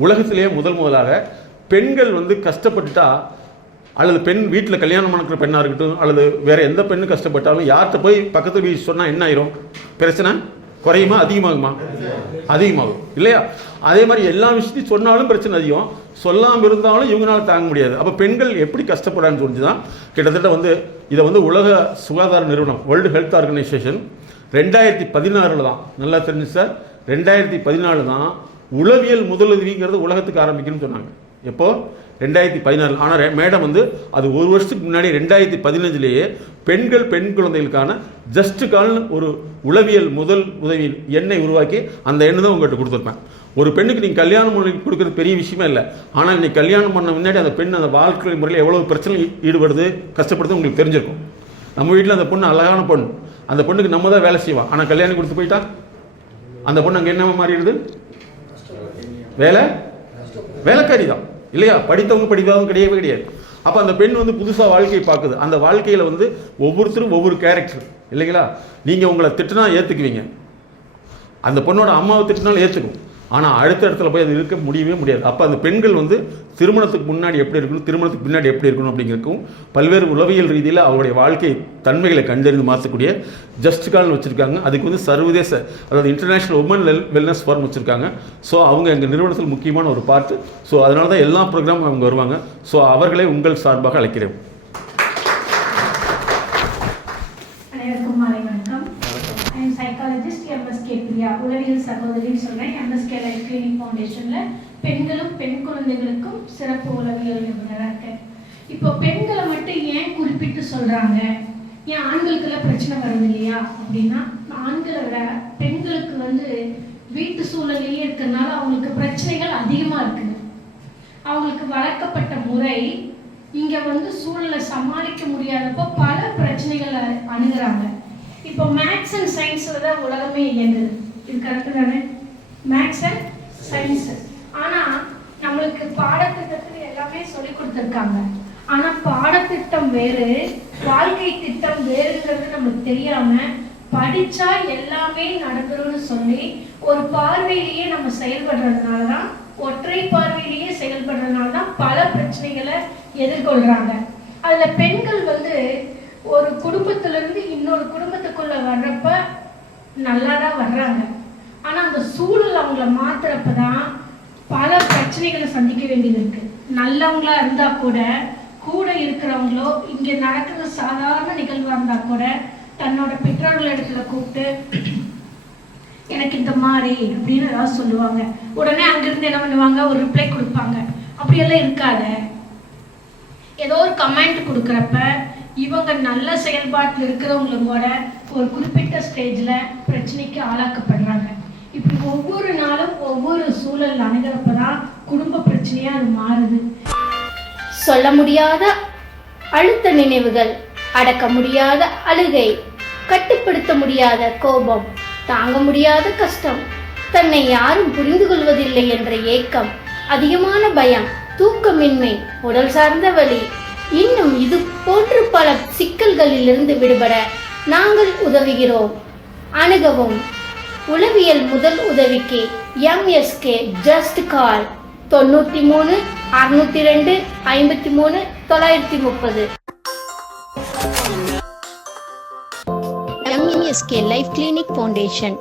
உலகத்திலேயே முதலாக பெண்கள் வந்து கஷ்டப்பட்டுட்டா, அல்லது பெண் வீட்டில் கல்யாணம் பண்ணுற பெண்ணாக இருக்கட்டும், அல்லது வேறு எந்த பெண்ணு கஷ்டப்பட்டாலும் யார்கிட்ட போய் பக்கத்தில் போய் சொன்னால் என்ன ஆயிரும்? பிரச்சனை குறையுமா அதிகமாகுமா? அதிகமாகும் இல்லையா? அதே மாதிரி எல்லா விஷயத்தையும் சொன்னாலும் பிரச்சனை அதிகம், சொல்லாமல் இருந்தாலும் இவங்களால தாங்க முடியாது. அப்போ பெண்கள் எப்படி கஷ்டப்படுறான்னு சொல்லி தான் கிட்டத்தட்ட வந்து இதை வந்து உலக சுகாதார நிறுவனம், வேர்ல்டு ஹெல்த் ஆர்கனைசேஷன் 2014 தான், நல்லா தெரிஞ்சு சார், 2014 தான் உளவியல் முதலுதவிங்கிறது உலகத்துக்கு ஆரம்பிக்கணும்னு சொன்னாங்க. எப்போ 2016. ஆனால் மேடம் வந்து அது ஒரு வருஷத்துக்கு முன்னாடி 2015 பெண் குழந்தைகளுக்கான ஜஸ்ட் கால்னு ஒரு உளவியல் முதல் உதவி எண்ணை உருவாக்கி அந்த எண்ணை தான் உங்கள்கிட்ட கொடுத்துருப்பேன். ஒரு பெண்ணுக்கு நீங்கள் கல்யாணம் பண்ணி கொடுக்குறது பெரிய விஷயமே இல்லை. ஆனால் இன்னைக்கு கல்யாணம் பண்ண முன்னாடி அந்த பெண் அந்த வாழ்க்கை முறையில் எவ்வளோ பிரச்சனை ஈடுபடுது, கஷ்டப்படுது உங்களுக்கு தெரிஞ்சிருக்கும். நம்ம வீட்டில் அந்த பொண்ணு அழகான பொண்ணு, அந்த பொண்ணுக்கு நம்ம தான் வேலை செய்வோம். ஆனால் கல்யாணம் கொடுத்து போயிட்டா அந்த பொண்ணு அங்கே என்ன மாறிடுது? வேலைக்காரி தான் இல்லையா? படித்தவங்க படிக்காதவங்க கிடையவே கிடையாது. அப்போ அந்த பெண் வந்து புதுசாக வாழ்க்கையை பார்க்குது. அந்த வாழ்க்கையில் வந்து ஒவ்வொருத்தரும் ஒவ்வொரு கேரக்டர் இல்லைங்களா? நீங்கள் உங்களை திட்டினா ஏற்றுக்குவீங்க, அந்த பொண்ணோட அம்மாவை திட்டினாலும் ஏற்றுக்கும். ஆனால் அடுத்த இடத்துல போய் அது இருக்க முடியவே முடியாது. அப்போ அந்த பெண்கள் வந்து திருமணத்துக்கு முன்னாடி எப்படி இருக்கணும், திருமணத்துக்கு பின்னாடி எப்படி இருக்கணும் அப்படிங்கிறக்கும் பல்வேறு உளவியல் ரீதியில் அவருடைய வாழ்க்கை தன்மைகளை கண்டறிந்து மாற்றக்கூடிய ஜஸ்ட் கால்னு வச்சுருக்காங்க. அதுக்கு வந்து சர்வதேச, அதாவது இன்டர்நேஷ்னல் உமன் வெல்னஸ் ஃபார்ம் வச்சுருக்காங்க. ஸோ அவங்க எங்கள் நிறுவனத்தில் முக்கியமான ஒரு பார்ட்டு. ஸோ அதனால தான் எல்லா ப்ரோக்ராமும் அவங்க வருவாங்க. ஸோ அவர்களை உங்கள் சார்பாக அழைக்கிறேன். சைக்காலஜிஸ்ட் எம்எஸ்கே பிரியா, உளவியல் சகோதரின்னு சொல்றேன். எம்எஸ்கே லைஃப் கிளினிக் ஃபவுண்டேஷன்ல பெண்களும் பெண் குழந்தைகளுக்கும் சிறப்பு உளவியல் நிபுணராக இருக்கேன். இப்போ பெண்களை மட்டும் ஏன் குறிப்பிட்டு சொல்றாங்க, ஏன் ஆண்களுக்கெல்லாம் பிரச்சனை வருது இல்லையா அப்படின்னா, ஆண்களை விட பெண்களுக்கு வந்து வீட்டு சூழலையே இருக்கிறதுனால அவங்களுக்கு பிரச்சனைகள் அதிகமா இருக்குது. அவங்களுக்கு வளர்க்கப்பட்ட முறை இங்க வந்து சூழலை சமாளிக்க முடியாதப்போ பல பிரச்சனைகளை அணுகுறாங்க. இப்போ மேக்ஸ் அண்ட் சயின்ஸில் தான் உலகமே இயங்குது. இது கரெக்டு தானே? Maths and science. ஆனால் நம்மளுக்கு பாடத்திட்டத்தில் எல்லாமே சொல்லி கொடுத்துருக்காங்க. ஆனால் பாடத்திட்டம் வேறு, வாழ்க்கை திட்டம் வேறுங்கிறது நம்மளுக்கு தெரியாமல் படித்தா எல்லாமே நடந்துரும்னு சொல்லி ஒரு பார்வையிலேயே நம்ம செயல்படுறதுனால தான், ஒற்றை பார்வையிலேயே செயல்படுறதுனால தான் பல பிரச்சனைகளை எதிர்கொள்கிறாங்க. அதில் பெண்கள் வந்து ஒரு குடும்பத்திலிருந்து இன்னொரு குடும்பத்துக்குள்ள வர்றப்ப நல்லா தான் வர்றாங்க. ஆனா அந்த சூழல் அவங்கள மாத்துறப்ப தான் பல பிரச்சனைகளை சந்திக்க வேண்டியது இருக்கு. நல்லவங்களா இருந்தா கூட, கூட இருக்கிறவங்களோ இங்க நடக்கிற சாதாரண நிகழ்வா இருந்தா கூட தன்னோட பெற்றோர்கள் இடத்துல கூப்பிட்டு எனக்கு இந்த மாதிரி அப்படின்னு ஏதாவது சொல்லுவாங்க. உடனே அங்கிருந்து என்ன பண்ணுவாங்க, ஒரு ரிப்ளை கொடுப்பாங்க. அப்படியெல்லாம் இருக்காத. ஏதோ ஒரு கமெண்ட் கொடுக்குறப்ப இவங்க நல்ல செயல்பாட்டில் இருக்கிறவங்களும் கூட ஒரு குறிப்பிட்ட ஸ்டேஜில் பிரச்சனைக்கு ஆளாக்கப்படுறாங்க. இப்படி ஒவ்வொரு நாளும் ஒவ்வொரு சூழல் அணுகிறப்பதான் குடும்ப பிரச்சனையா அது மாறுது. சொல்ல முடியாத அழுத்த நினைவுகள், அடக்க முடியாத அழுகை, கட்டுப்படுத்த முடியாத கோபம், தாங்க முடியாத கஷ்டம், தன்னை யாரும் புரிந்து கொள்வதில்லை என்ற ஏக்கம், அதிகமான பயம், தூக்கமின்மை, உடல் சார்ந்த வலி, இன்னும் இது போன்று பல சிக்கல்களிலிருந்து விடுபட நாங்கள் உதவுகிறோம். அணுகவும். உளவியல் முதல் உதவிக்கு MSK just call 93 602 53 930. MSK life clinic foundation.